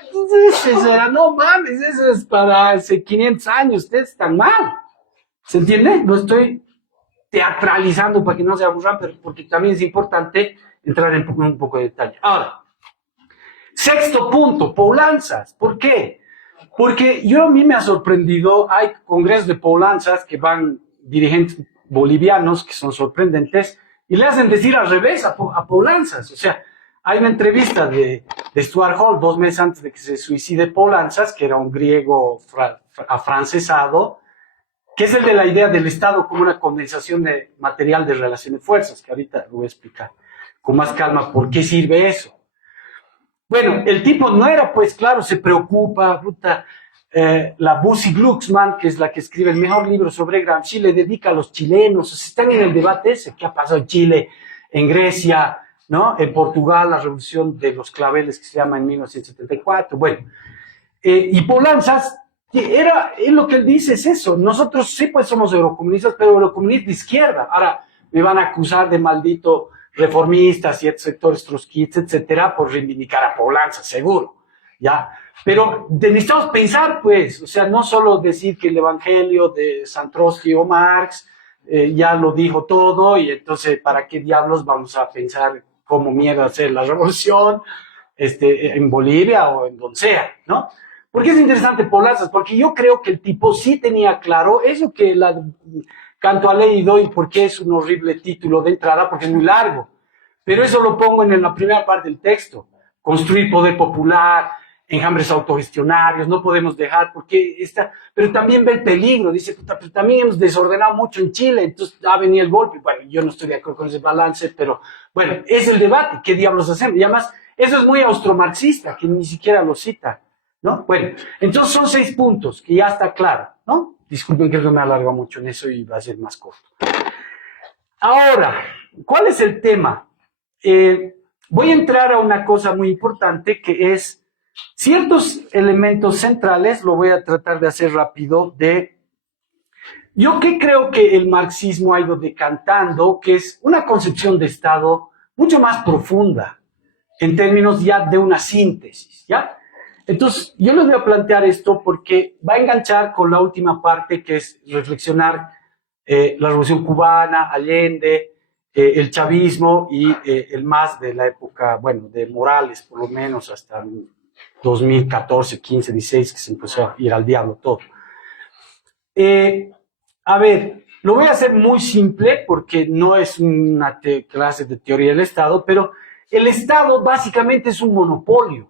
eso era, no mames, eso es para hace 500 años, ustedes están mal. ¿Se entiende? Lo estoy teatralizando para que no se aburran, pero porque también es importante entrar en un poco de detalle. Ahora, sexto punto, Poulanzas. ¿Por qué? Porque a mí me ha sorprendido, hay congresos de Poulanzas que van dirigentes bolivianos que son sorprendentes y le hacen decir al revés a Poulanzas. O sea, hay una entrevista de Stuart Hall 2 meses antes de que se suicide Poulanzas, que era un griego afrancesado, que es el de la idea del Estado como una condensación de material de relación de fuerzas, que ahorita lo voy a explicar con más calma por qué sirve eso. Bueno, el tipo no era, pues claro, se preocupa, puta, la Bussi Glucksmann, que es la que escribe el mejor libro sobre Gramsci, le dedica a los chilenos, o sea, están en el debate ese, ¿qué ha pasado en Chile, en Grecia, ¿no? En Portugal, la revolución de los claveles que se llama en 1974, bueno, y Poulanzas, es lo que él dice, es eso, nosotros sí pues somos eurocomunistas, pero eurocomunistas de izquierda. Ahora, me van a acusar de maldito reformista, ciertos sectores trotskistas, etcétera, por reivindicar a Poblanza, seguro, ¿ya? Pero necesitamos pensar, pues, o sea, no solo decir que el evangelio de San Trotsky o Marx ya lo dijo todo, y entonces, ¿para qué diablos vamos a pensar cómo mierda hacer la revolución en Bolivia o en donde sea, ¿no? ¿Por qué es interesante Poblanza? Porque yo creo que el tipo sí tenía claro eso que Canto ha leído, y porque es un horrible título de entrada, porque es muy largo. Pero eso lo pongo en la primera parte del texto. Construir poder popular, enjambres autogestionarios, no podemos dejar, porque pero también ve el peligro, dice, puta, pero también hemos desordenado mucho en Chile, entonces ha venido el golpe. Bueno, yo no estoy de acuerdo con ese balance, pero bueno, es el debate, ¿qué diablos hacemos? Y además, eso es muy austromarxista, que ni siquiera lo cita, ¿no? Bueno, entonces son 6 puntos, que ya está claro, ¿no? Disculpen que no me alargo mucho en eso y va a ser más corto. Ahora, ¿cuál es el tema? Voy a entrar a una cosa muy importante, que es ciertos elementos centrales, lo voy a tratar de hacer rápido, yo que creo que el marxismo ha ido decantando, que es una concepción de Estado mucho más profunda, en términos ya de una síntesis, ¿ya? Entonces, yo les voy a plantear esto porque va a enganchar con la última parte, que es reflexionar la Revolución Cubana, Allende, el chavismo y el MAS de la época, bueno, de Morales, por lo menos hasta 2014, 15, 16, que se empezó a ir al diablo todo. A ver, lo voy a hacer muy simple porque no es una clase de teoría del Estado, pero el Estado básicamente es un monopolio.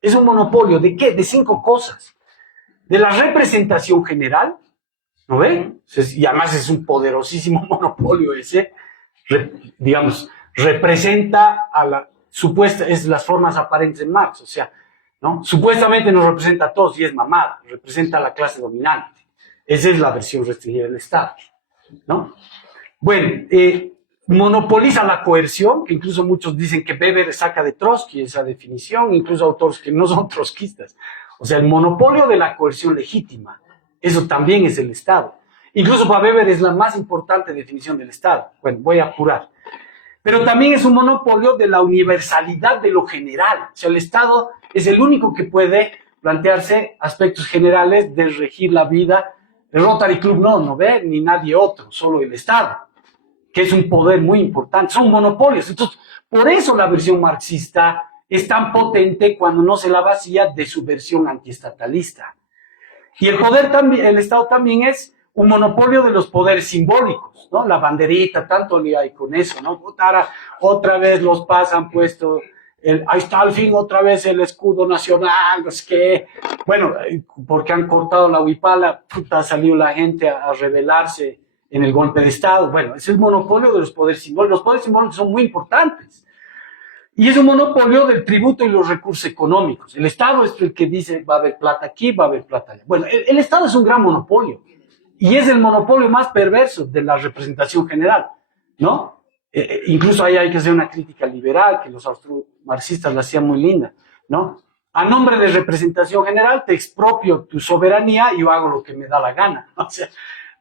Es un monopolio ¿de qué? De 5 cosas. De la representación general, ¿no ven? Y además es un poderosísimo monopolio ese, digamos, representa a las formas aparentes de Marx, o sea, ¿no? Supuestamente nos representa a todos y es mamada, representa a la clase dominante. Esa es la versión restringida del Estado, ¿no? Bueno, monopoliza la coerción, que incluso muchos dicen que Weber saca de Trotsky esa definición, incluso autores que no son trotskistas. O sea, el monopolio de la coerción legítima, eso también es el Estado. Incluso para Weber es la más importante definición del Estado. Bueno, voy a apurar. Pero también es un monopolio de la universalidad de lo general. O sea, el Estado es el único que puede plantearse aspectos generales de regir la vida. El Rotary Club no ve, ni nadie otro, solo el Estado, que es un poder muy importante, son monopolios. Entonces, por eso la versión marxista es tan potente cuando no se la vacía de su versión antiestatalista. Y el poder también, el Estado también es un monopolio de los poderes simbólicos, ¿no? La banderita, tanto le hay con eso, ¿no? Otra vez los pasan puesto, ahí está al fin otra vez el escudo nacional, no sé qué. Bueno, porque han cortado la huipala, puta, ha salido la gente a rebelarse en el golpe de Estado. Bueno, es el monopolio de los poderes simbólicos. Los poderes simbólicos son muy importantes. Y es un monopolio del tributo y los recursos económicos. El Estado es el que dice, va a haber plata aquí, va a haber plata allá. Bueno, el Estado es un gran monopolio. Y es el monopolio más perverso de la representación general, ¿no? Incluso ahí hay que hacer una crítica liberal, que los austromarxistas la hacían muy linda, ¿no? A nombre de representación general te expropio tu soberanía y yo hago lo que me da la gana. O sea,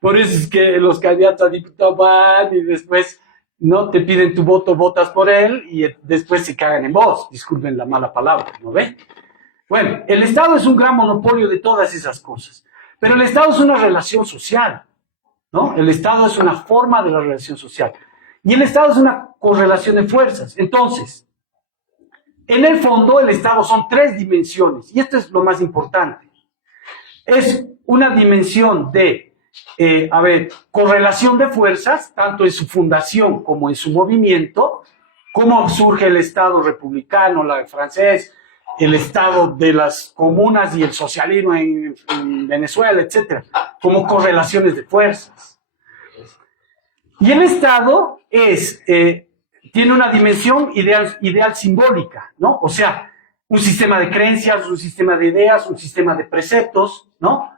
por eso es que los candidatos a diputados van y después no te piden tu voto, votas por él y después se cagan en vos. Disculpen la mala palabra, ¿no ven? Bueno, el Estado es un gran monopolio de todas esas cosas. Pero el Estado es una relación social, ¿no? El Estado es una forma de la relación social. Y el Estado es una correlación de fuerzas. Entonces, en el fondo, el Estado son 3 dimensiones. Y esto es lo más importante. Es una dimensión de, correlación de fuerzas, tanto en su fundación como en su movimiento, cómo surge el Estado republicano, el francés, el Estado de las comunas y el socialismo en Venezuela, etcétera, como correlaciones de fuerzas. Y el Estado tiene una dimensión ideal simbólica, ¿no? O sea, un sistema de creencias, un sistema de ideas, un sistema de preceptos, ¿no?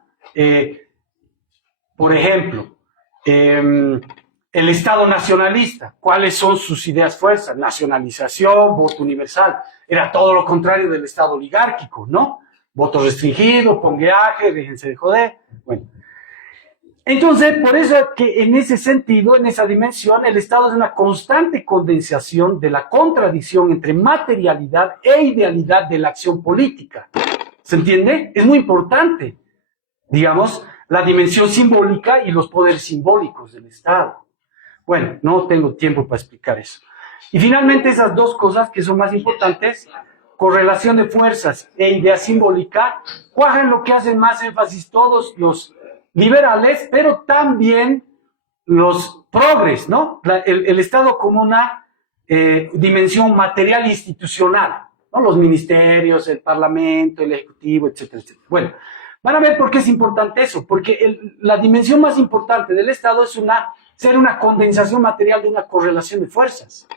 Por ejemplo, el Estado nacionalista, ¿cuáles son sus ideas fuerzas? Nacionalización, voto universal. Era todo lo contrario del Estado oligárquico, ¿no? Voto restringido, pongueaje, déjense de joder. Bueno. Entonces, por eso es que en ese sentido, en esa dimensión, el Estado es una constante condensación de la contradicción entre materialidad e idealidad de la acción política. ¿Se entiende? Es muy importante, digamos, la dimensión simbólica y los poderes simbólicos del Estado. Bueno, no tengo tiempo para explicar eso. Y finalmente esas dos cosas que son más importantes, correlación de fuerzas e idea simbólica, cuajan lo que hacen más énfasis todos los liberales, pero también los progres, ¿no? El Estado como una dimensión material institucional, ¿no? Los ministerios, el Parlamento, el Ejecutivo, etcétera, etcétera. Bueno, van a ver por qué es importante eso, porque la dimensión más importante del Estado es ser una condensación material de una correlación de fuerzas.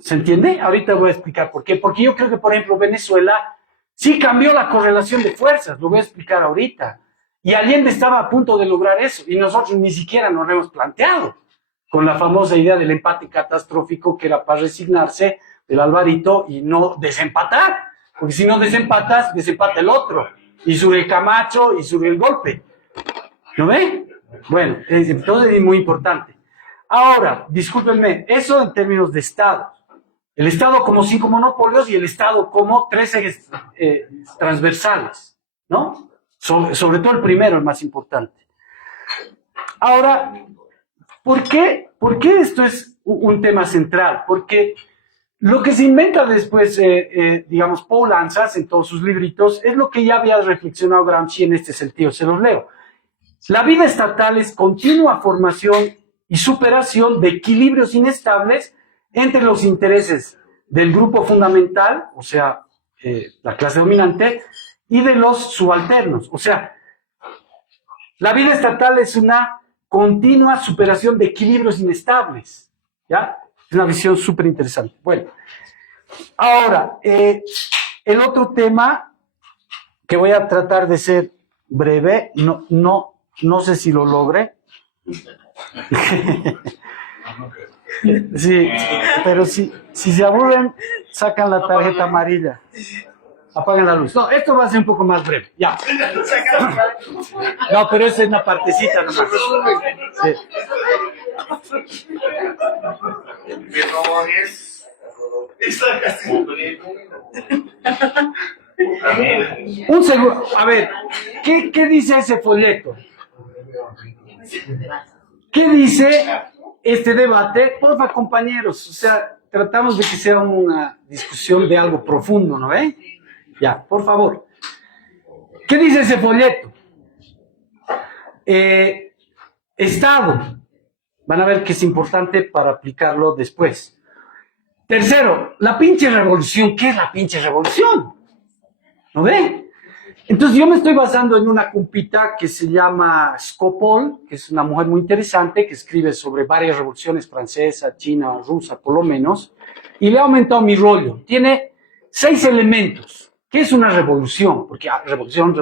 ¿Se entiende? Ahorita voy a explicar por qué. Porque yo creo que, por ejemplo, Venezuela sí cambió la correlación de fuerzas, lo voy a explicar ahorita. Y Allende estaba a punto de lograr eso, y nosotros ni siquiera nos lo hemos planteado, con la famosa idea del empate catastrófico, que era para resignarse del Alvarito y no desempatar, porque si no desempatas, desempata el otro, y sube el Camacho, y sube el golpe. ¿No ve? Bueno, entonces es muy importante. Ahora, discúlpenme, eso en términos de Estado. El Estado como 5 monopolios y el Estado como 3 ejes transversales, ¿no? Sobre todo el primero, el más importante. Ahora, ¿por qué esto es un tema central? Porque lo que se inventa después, digamos, Paul Ansas en todos sus libritos, es lo que ya había reflexionado Gramsci en este sentido, se los leo. La vida estatal es continua formación y superación de equilibrios inestables entre los intereses del grupo fundamental, o sea, la clase dominante, y de los subalternos. O sea, la vida estatal es una continua superación de equilibrios inestables. ¿Ya? Es una visión súper interesante. Bueno, ahora, el otro tema que voy a tratar de ser breve, no sé si lo logre. Sí, pero si se aburren, sacan la tarjeta amarilla. Apagan la luz. No, esto va a ser un poco más breve. Ya. No, pero esa es una partecita nomás. Sí. Un segundo. A ver, ¿qué dice ese folleto? ¿Qué dice este debate? Porfa, compañeros, o sea, tratamos de que sea una discusión de algo profundo, ¿no ve? Ya, por favor. ¿Qué dice ese folleto? Estado. Van a ver que es importante para aplicarlo después. Tercero, la pinche revolución. ¿Qué es la pinche revolución? ¿No ve? Entonces yo me estoy basando en una compita que se llama Skopol, que es una mujer muy interesante, que escribe sobre varias revoluciones, francesa, china, rusa, por lo menos, y le ha aumentado mi rollo. Tiene 6 elementos. ¿Qué es una revolución? Porque revolución.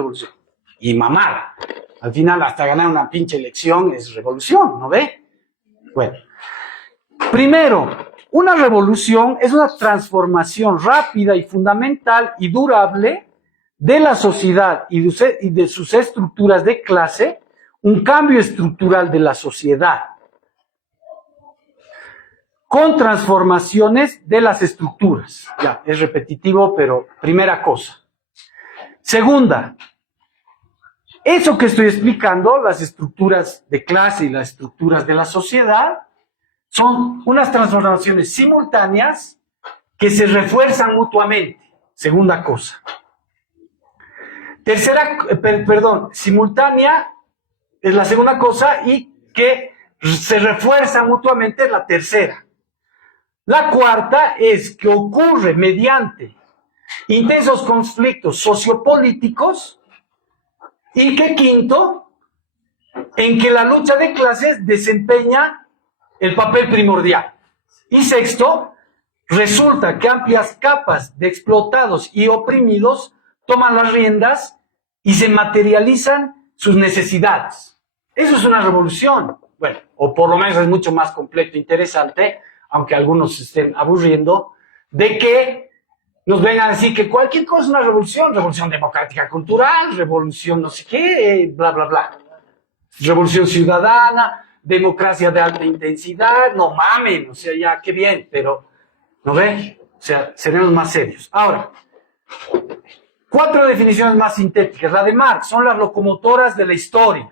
Y mamar. Al final, hasta ganar una pinche elección es revolución, ¿no ve? Bueno. Primero, una revolución es una transformación rápida y fundamental y durable de la sociedad y de sus estructuras de clase, un cambio estructural de la sociedad, con transformaciones de las estructuras. Ya, es repetitivo, pero primera cosa. Segunda, eso que estoy explicando, las estructuras de clase y las estructuras de la sociedad, son unas transformaciones simultáneas que se refuerzan mutuamente. Segunda cosa. Simultánea es la segunda cosa y que se refuerza mutuamente es la tercera. La cuarta es que ocurre mediante intensos conflictos sociopolíticos y que quinto, en que la lucha de clases desempeña el papel primordial. Y sexto, resulta que amplias capas de explotados y oprimidos toman las riendas y se materializan sus necesidades. Eso es una revolución. Bueno, o por lo menos es mucho más completo e interesante, aunque algunos se estén aburriendo, de que nos vengan a decir que cualquier cosa es una revolución democrática cultural, revolución no sé qué, bla, bla, bla. Revolución ciudadana, democracia de alta intensidad, no mamen, o sea, ya, qué bien, pero, ¿no ve? O sea, seremos más serios. Ahora, 4 definiciones más sintéticas. La de Marx, son las locomotoras de la historia,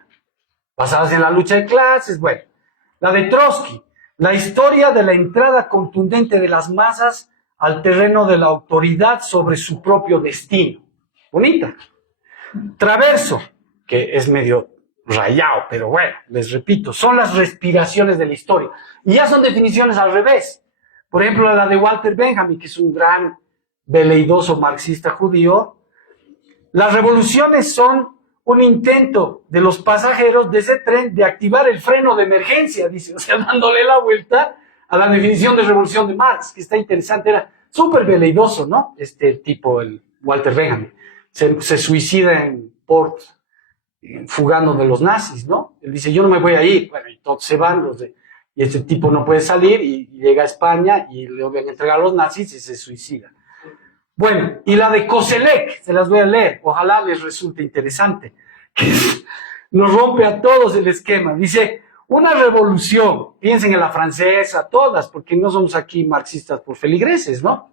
basadas en la lucha de clases, bueno. La de Trotsky, la historia de la entrada contundente de las masas al terreno de la autoridad sobre su propio destino. Bonita. Traverso, que es medio rayado, pero bueno, les repito, son las respiraciones de la historia. Y ya son definiciones al revés. Por ejemplo, la de Walter Benjamin, que es un gran veleidoso marxista judío. Las revoluciones son un intento de los pasajeros de ese tren de activar el freno de emergencia, dice, o sea, dándole la vuelta a la definición de revolución de Marx, que está interesante, era súper veleidoso, ¿no? Este tipo, el Walter Benjamin, se suicida en Port, fugando de los nazis, ¿no? Él dice, yo no me voy a ir, bueno, y todos se van, y este tipo no puede salir, y llega a España, y le van a entregar a los nazis, y se suicida. Bueno, y la de Koselleck, se las voy a leer, ojalá les resulte interesante, que nos rompe a todos el esquema. Dice, una revolución, piensen en la francesa, todas, porque no somos aquí marxistas por feligreses, ¿no?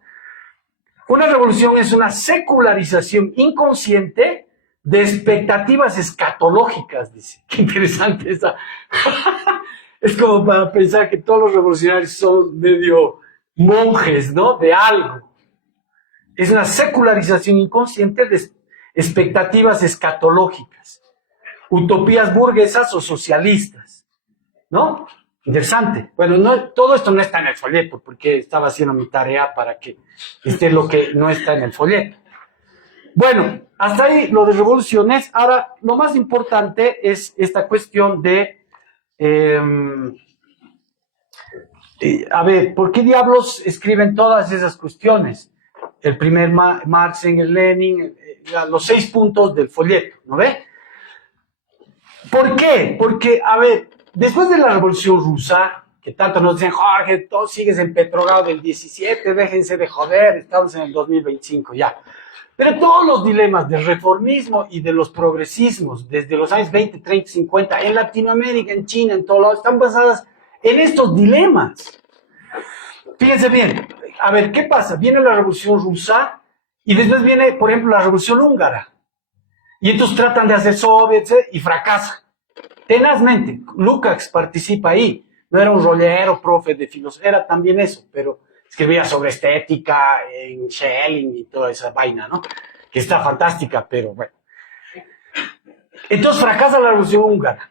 Una revolución es una secularización inconsciente de expectativas escatológicas, dice. Qué interesante esa. Es como para pensar que todos los revolucionarios son medio monjes, ¿no? De algo. Es una secularización inconsciente de expectativas escatológicas, utopías burguesas o socialistas, ¿no? Interesante. Bueno, no, todo esto no está en el folleto, porque estaba haciendo mi tarea para que esté lo que no está en el folleto. Bueno, hasta ahí lo de revoluciones. Ahora, lo más importante es esta cuestión de... a ver, ¿por qué diablos escriben todas esas cuestiones? El primer Marx, Engels, Lenin, los 6 puntos del folleto, ¿no ve? ¿Por qué? Porque, a ver, después de la Revolución Rusa, que tanto nos dicen, Jorge, tú sigues en Petrogrado del 17, déjense de joder, estamos en el 2025, ya. Pero todos los dilemas del reformismo y de los progresismos, desde los años 20, 30, 50, en Latinoamérica, en China, en todos lados, están basadas en estos dilemas. Fíjense bien, a ver, ¿qué pasa? Viene la Revolución Rusa y después viene, por ejemplo, la Revolución Húngara. Y entonces tratan de hacer soviets y fracasa. Tenazmente, Lukács participa ahí. No era un rollero, profe de filosofía, era también eso, pero escribía sobre estética en Schelling y toda esa vaina, ¿no? Que está fantástica, pero bueno. Entonces fracasa la Revolución Húngara.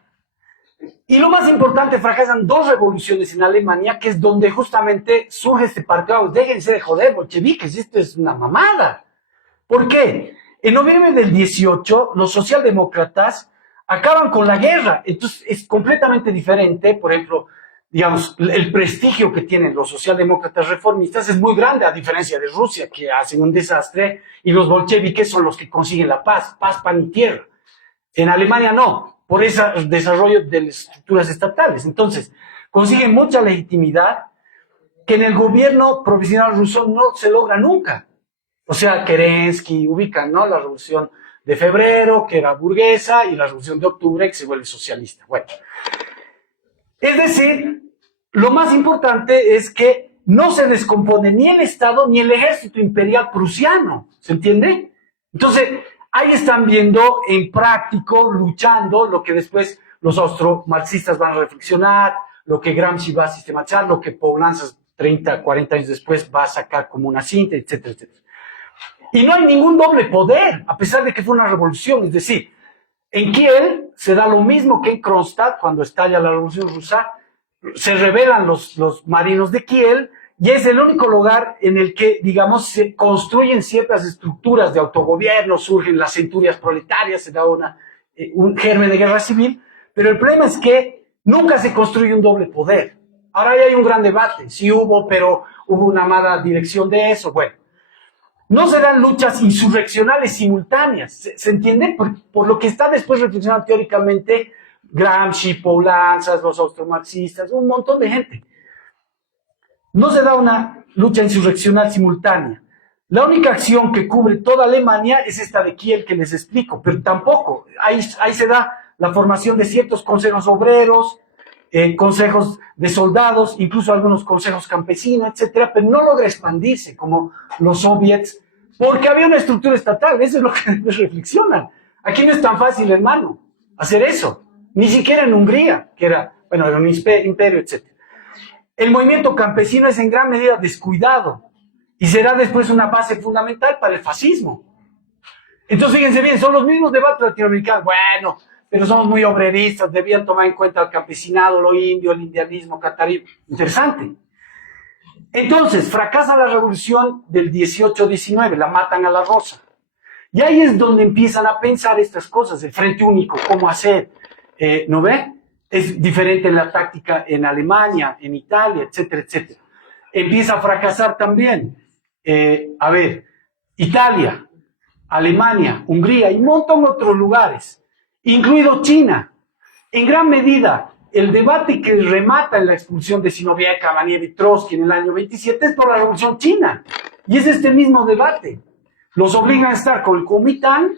Y lo más importante, fracasan 2 revoluciones en Alemania, que es donde justamente surge este partido. Déjense de joder, bolcheviques, esto es una mamada. ¿Por qué? En noviembre del 18, los socialdemócratas acaban con la guerra. Entonces es completamente diferente. Por ejemplo, digamos, el prestigio que tienen los socialdemócratas reformistas es muy grande, a diferencia de Rusia, que hacen un desastre, y los bolcheviques son los que consiguen la paz, pan y tierra. En Alemania no, por ese desarrollo de las estructuras estatales. Entonces, consiguen mucha legitimidad que en el gobierno provisional ruso no se logra nunca. O sea, Kerensky ubican, ¿no? La revolución de febrero, que era burguesa, y la revolución de octubre, que se vuelve socialista. Bueno, es decir, lo más importante es que no se descompone ni el Estado ni el ejército imperial prusiano, ¿se entiende? Entonces, ahí están viendo en práctico, luchando, lo que después los austromarxistas van a reflexionar, lo que Gramsci va a sistematizar, lo que Poulanzas 30, 40 años después va a sacar como una síntesis, etcétera, etcétera. Y no hay ningún doble poder, a pesar de que fue una revolución. Es decir, en Kiel se da lo mismo que en Kronstadt, cuando estalla la Revolución Rusa, se rebelan los marinos de Kiel, y es el único lugar en el que, digamos, se construyen ciertas estructuras de autogobierno, surgen las centurias proletarias, se da un germen de guerra civil, pero el problema es que nunca se construye un doble poder. Ahora hay un gran debate, sí hubo, pero hubo una mala dirección de eso, bueno. No se dan luchas insurreccionales simultáneas, ¿se entiende? Por lo que está después reflexionando teóricamente Gramsci, Poulanzas, los austromarxistas, un montón de gente. No se da una lucha insurreccional simultánea. La única acción que cubre toda Alemania es esta de Kiel que les explico, pero tampoco. Ahí se da la formación de ciertos consejos obreros, consejos de soldados, incluso algunos consejos campesinos, etcétera, pero no logra expandirse como los soviets, porque había una estructura estatal. Eso es lo que reflexionan. Aquí no es tan fácil, hermano, hacer eso. Ni siquiera en Hungría, que era un imperio, etcétera. El movimiento campesino es en gran medida descuidado y será después una base fundamental para el fascismo. Entonces, fíjense bien, son los mismos debates latinoamericanos. Bueno, pero somos muy obreristas, debían tomar en cuenta el campesinado, lo indio, el indianismo catarí. Interesante. Entonces, fracasa la revolución del 18-19, la matan a la Rosa. Y ahí es donde empiezan a pensar estas cosas, el frente único, cómo hacer, ¿no ve? Es diferente la táctica en Alemania, en Italia, etcétera, etcétera. Empieza a fracasar también. Italia, Alemania, Hungría y un montón de otros lugares, incluido China. En gran medida, el debate que remata en la expulsión de Zinoviev, Kamenev y Trotsky en el año 27 es por la Revolución China. Y es este mismo debate. Los obligan a estar con el Kuomintang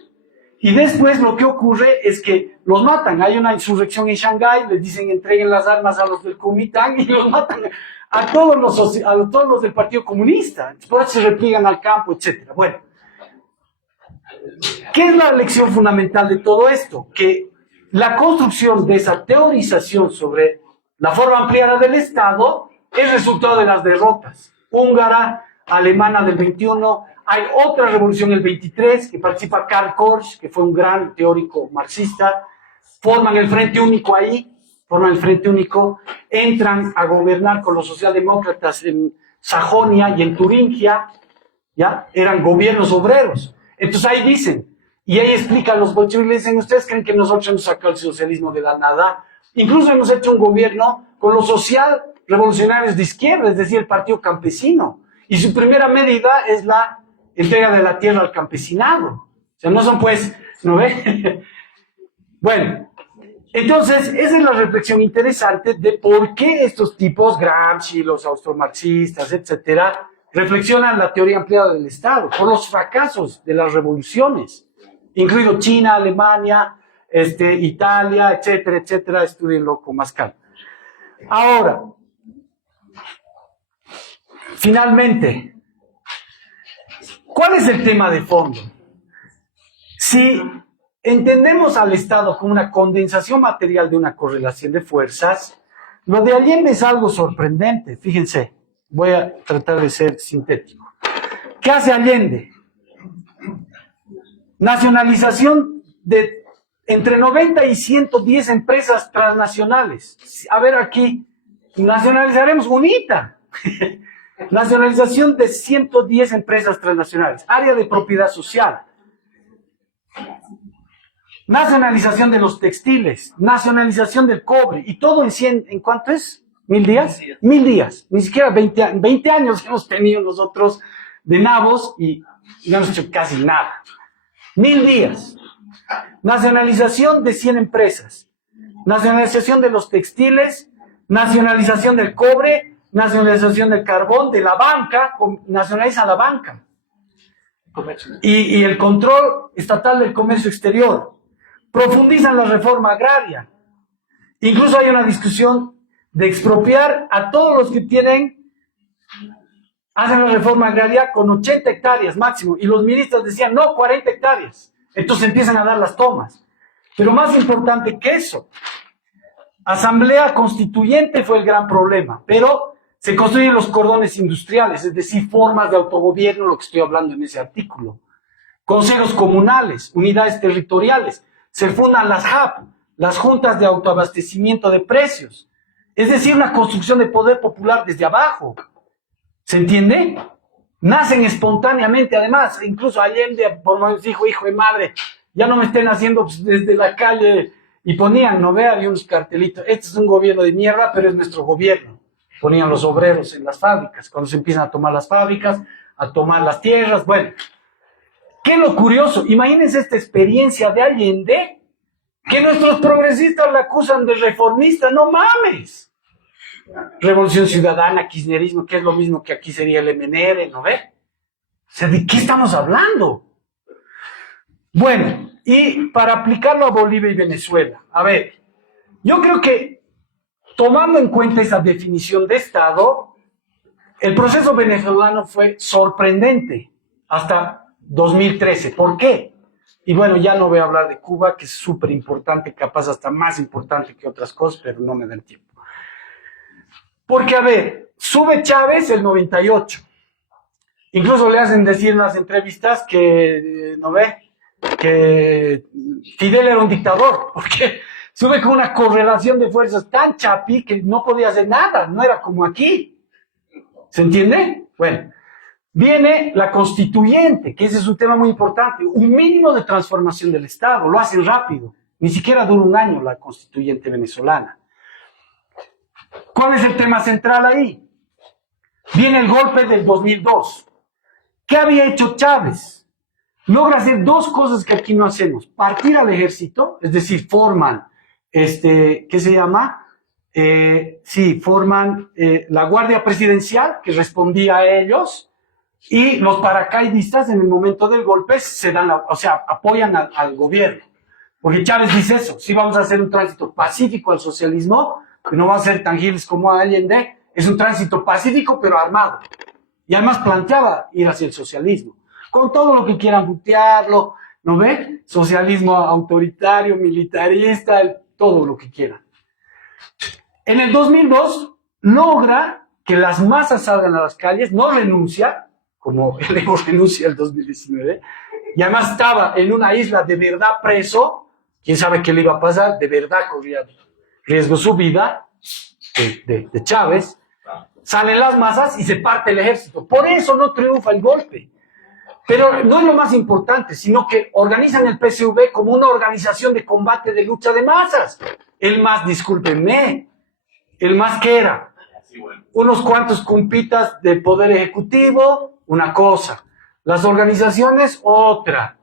y después lo que ocurre es que los matan. Hay una insurrección en Shanghái, les dicen entreguen las armas a los del Kuomintang y los matan a todos los del Partido Comunista. Después se repliegan al campo, etc. Bueno, ¿qué es la lección fundamental de todo esto? Que la construcción de esa teorización sobre la forma ampliada del Estado es resultado de las derrotas húngara, alemana del 21. Hay otra revolución el 23 que participa Karl Korsch, que fue un gran teórico marxista. Forman el Frente Único ahí, entran a gobernar con los socialdemócratas en Sajonia y en Turingia, ¿ya? Eran gobiernos obreros. Entonces ahí dicen, y ahí explican los bolcheviques, dicen, ¿ustedes creen que nosotros hemos sacado el socialismo de la nada? Incluso hemos hecho un gobierno con los social revolucionarios de izquierda, es decir, el Partido Campesino. Y su primera medida es la entrega de la tierra al campesinado. O sea, no son pues, ¿no ve? Bueno, entonces, esa es la reflexión interesante de por qué estos tipos, Gramsci, los austromarxistas, etcétera, reflexionan la teoría ampliada del Estado, por los fracasos de las revoluciones, incluido China, Alemania, Italia, etcétera, etcétera, estudienlo con más calma. Ahora, finalmente, ¿cuál es el tema de fondo? Si entendemos al Estado como una condensación material de una correlación de fuerzas, lo de Allende es algo sorprendente. Fíjense, voy a tratar de ser sintético. ¿Qué hace Allende? Nacionalización de entre 90 y 110 empresas transnacionales. A ver aquí, nacionalizaremos UNITA. Nacionalización de 110 empresas transnacionales. Área de propiedad social. Nacionalización de los textiles, nacionalización del cobre, y todo en 100, ¿en cuánto es? ¿1000 días? 1000 días, ni siquiera 20 años hemos tenido nosotros de nabos y no hemos hecho casi nada. 1000 días. Nacionalización de 100 empresas, nacionalización de los textiles, nacionalización del cobre, nacionalización del carbón, de la banca, nacionaliza la banca. Y el control estatal del comercio exterior. Profundizan la reforma agraria. Incluso hay una discusión de expropiar a todos los que hacen la reforma agraria con 80 hectáreas máximo. Y los ministros decían, no, 40 hectáreas. Entonces empiezan a dar las tomas. Pero más importante que eso, asamblea constituyente fue el gran problema. Pero se construyen los cordones industriales, es decir, formas de autogobierno, lo que estoy hablando en ese artículo. Consejos comunales, unidades territoriales. Se fundan las JAP, las juntas de autoabastecimiento de precios. Es decir, una construcción de poder popular desde abajo. ¿Se entiende? Nacen espontáneamente, además. Incluso Allende, por lo menos, dijo, hijo de madre, ya no me estén haciendo desde la calle. Y ponían, no vea, había unos cartelitos. Este es un gobierno de mierda, pero es nuestro gobierno. Ponían los obreros en las fábricas. Cuando se empiezan a tomar las fábricas, a tomar las tierras, bueno. ¿Qué es lo curioso? Imagínense esta experiencia de Allende, que nuestros progresistas la acusan de reformista. ¡No mames! Revolución Ciudadana, kirchnerismo, que es lo mismo que aquí sería el MNR, ¿no ve? O sea, ¿de qué estamos hablando? Bueno, y para aplicarlo a Bolivia y Venezuela. A ver, yo creo que tomando en cuenta esa definición de Estado, el proceso venezolano fue sorprendente hasta 2013. ¿Por qué? Y bueno, ya no voy a hablar de Cuba, que es súper importante, capaz hasta más importante que otras cosas, pero no me da el tiempo. Porque, a ver, sube Chávez el 98. Incluso le hacen decir en las entrevistas que, ¿no ve? Que Fidel era un dictador, porque sube con una correlación de fuerzas tan chapi que no podía hacer nada, no era como aquí. ¿Se entiende? Bueno, viene la constituyente, que ese es un tema muy importante, un mínimo de transformación del Estado, lo hacen rápido, ni siquiera dura un año la constituyente venezolana. ¿Cuál es el tema central ahí? Viene el golpe del 2002. ¿Qué había hecho Chávez? Logra hacer dos cosas que aquí no hacemos. Partir al ejército, es decir, forman, ¿qué se llama? Forman la Guardia Presidencial, que respondía a ellos, y los paracaidistas en el momento del golpe se dan, apoyan al gobierno. Porque Chávez dice eso, sí vamos a hacer un tránsito pacífico al socialismo, que no va a ser tangibles como Allende, es un tránsito pacífico pero armado. Y además planteaba ir hacia el socialismo, con todo lo que quieran butearlo, ¿no ve? Socialismo autoritario, militarista, todo lo que quieran. En el 2002 logra que las masas salgan a las calles, no renuncia, como el Evo renuncia el 2019, y además estaba en una isla de verdad preso, quién sabe qué le iba a pasar, de verdad corría riesgo su vida, de Chávez, salen las masas y se parte el ejército. Por eso no triunfa el golpe. Pero no es lo más importante, sino que organizan el PSV como una organización de combate de lucha de masas. El MAS, discúlpenme, el MAS que era unos cuantos cumpitas de poder ejecutivo, una cosa. Las organizaciones, otra.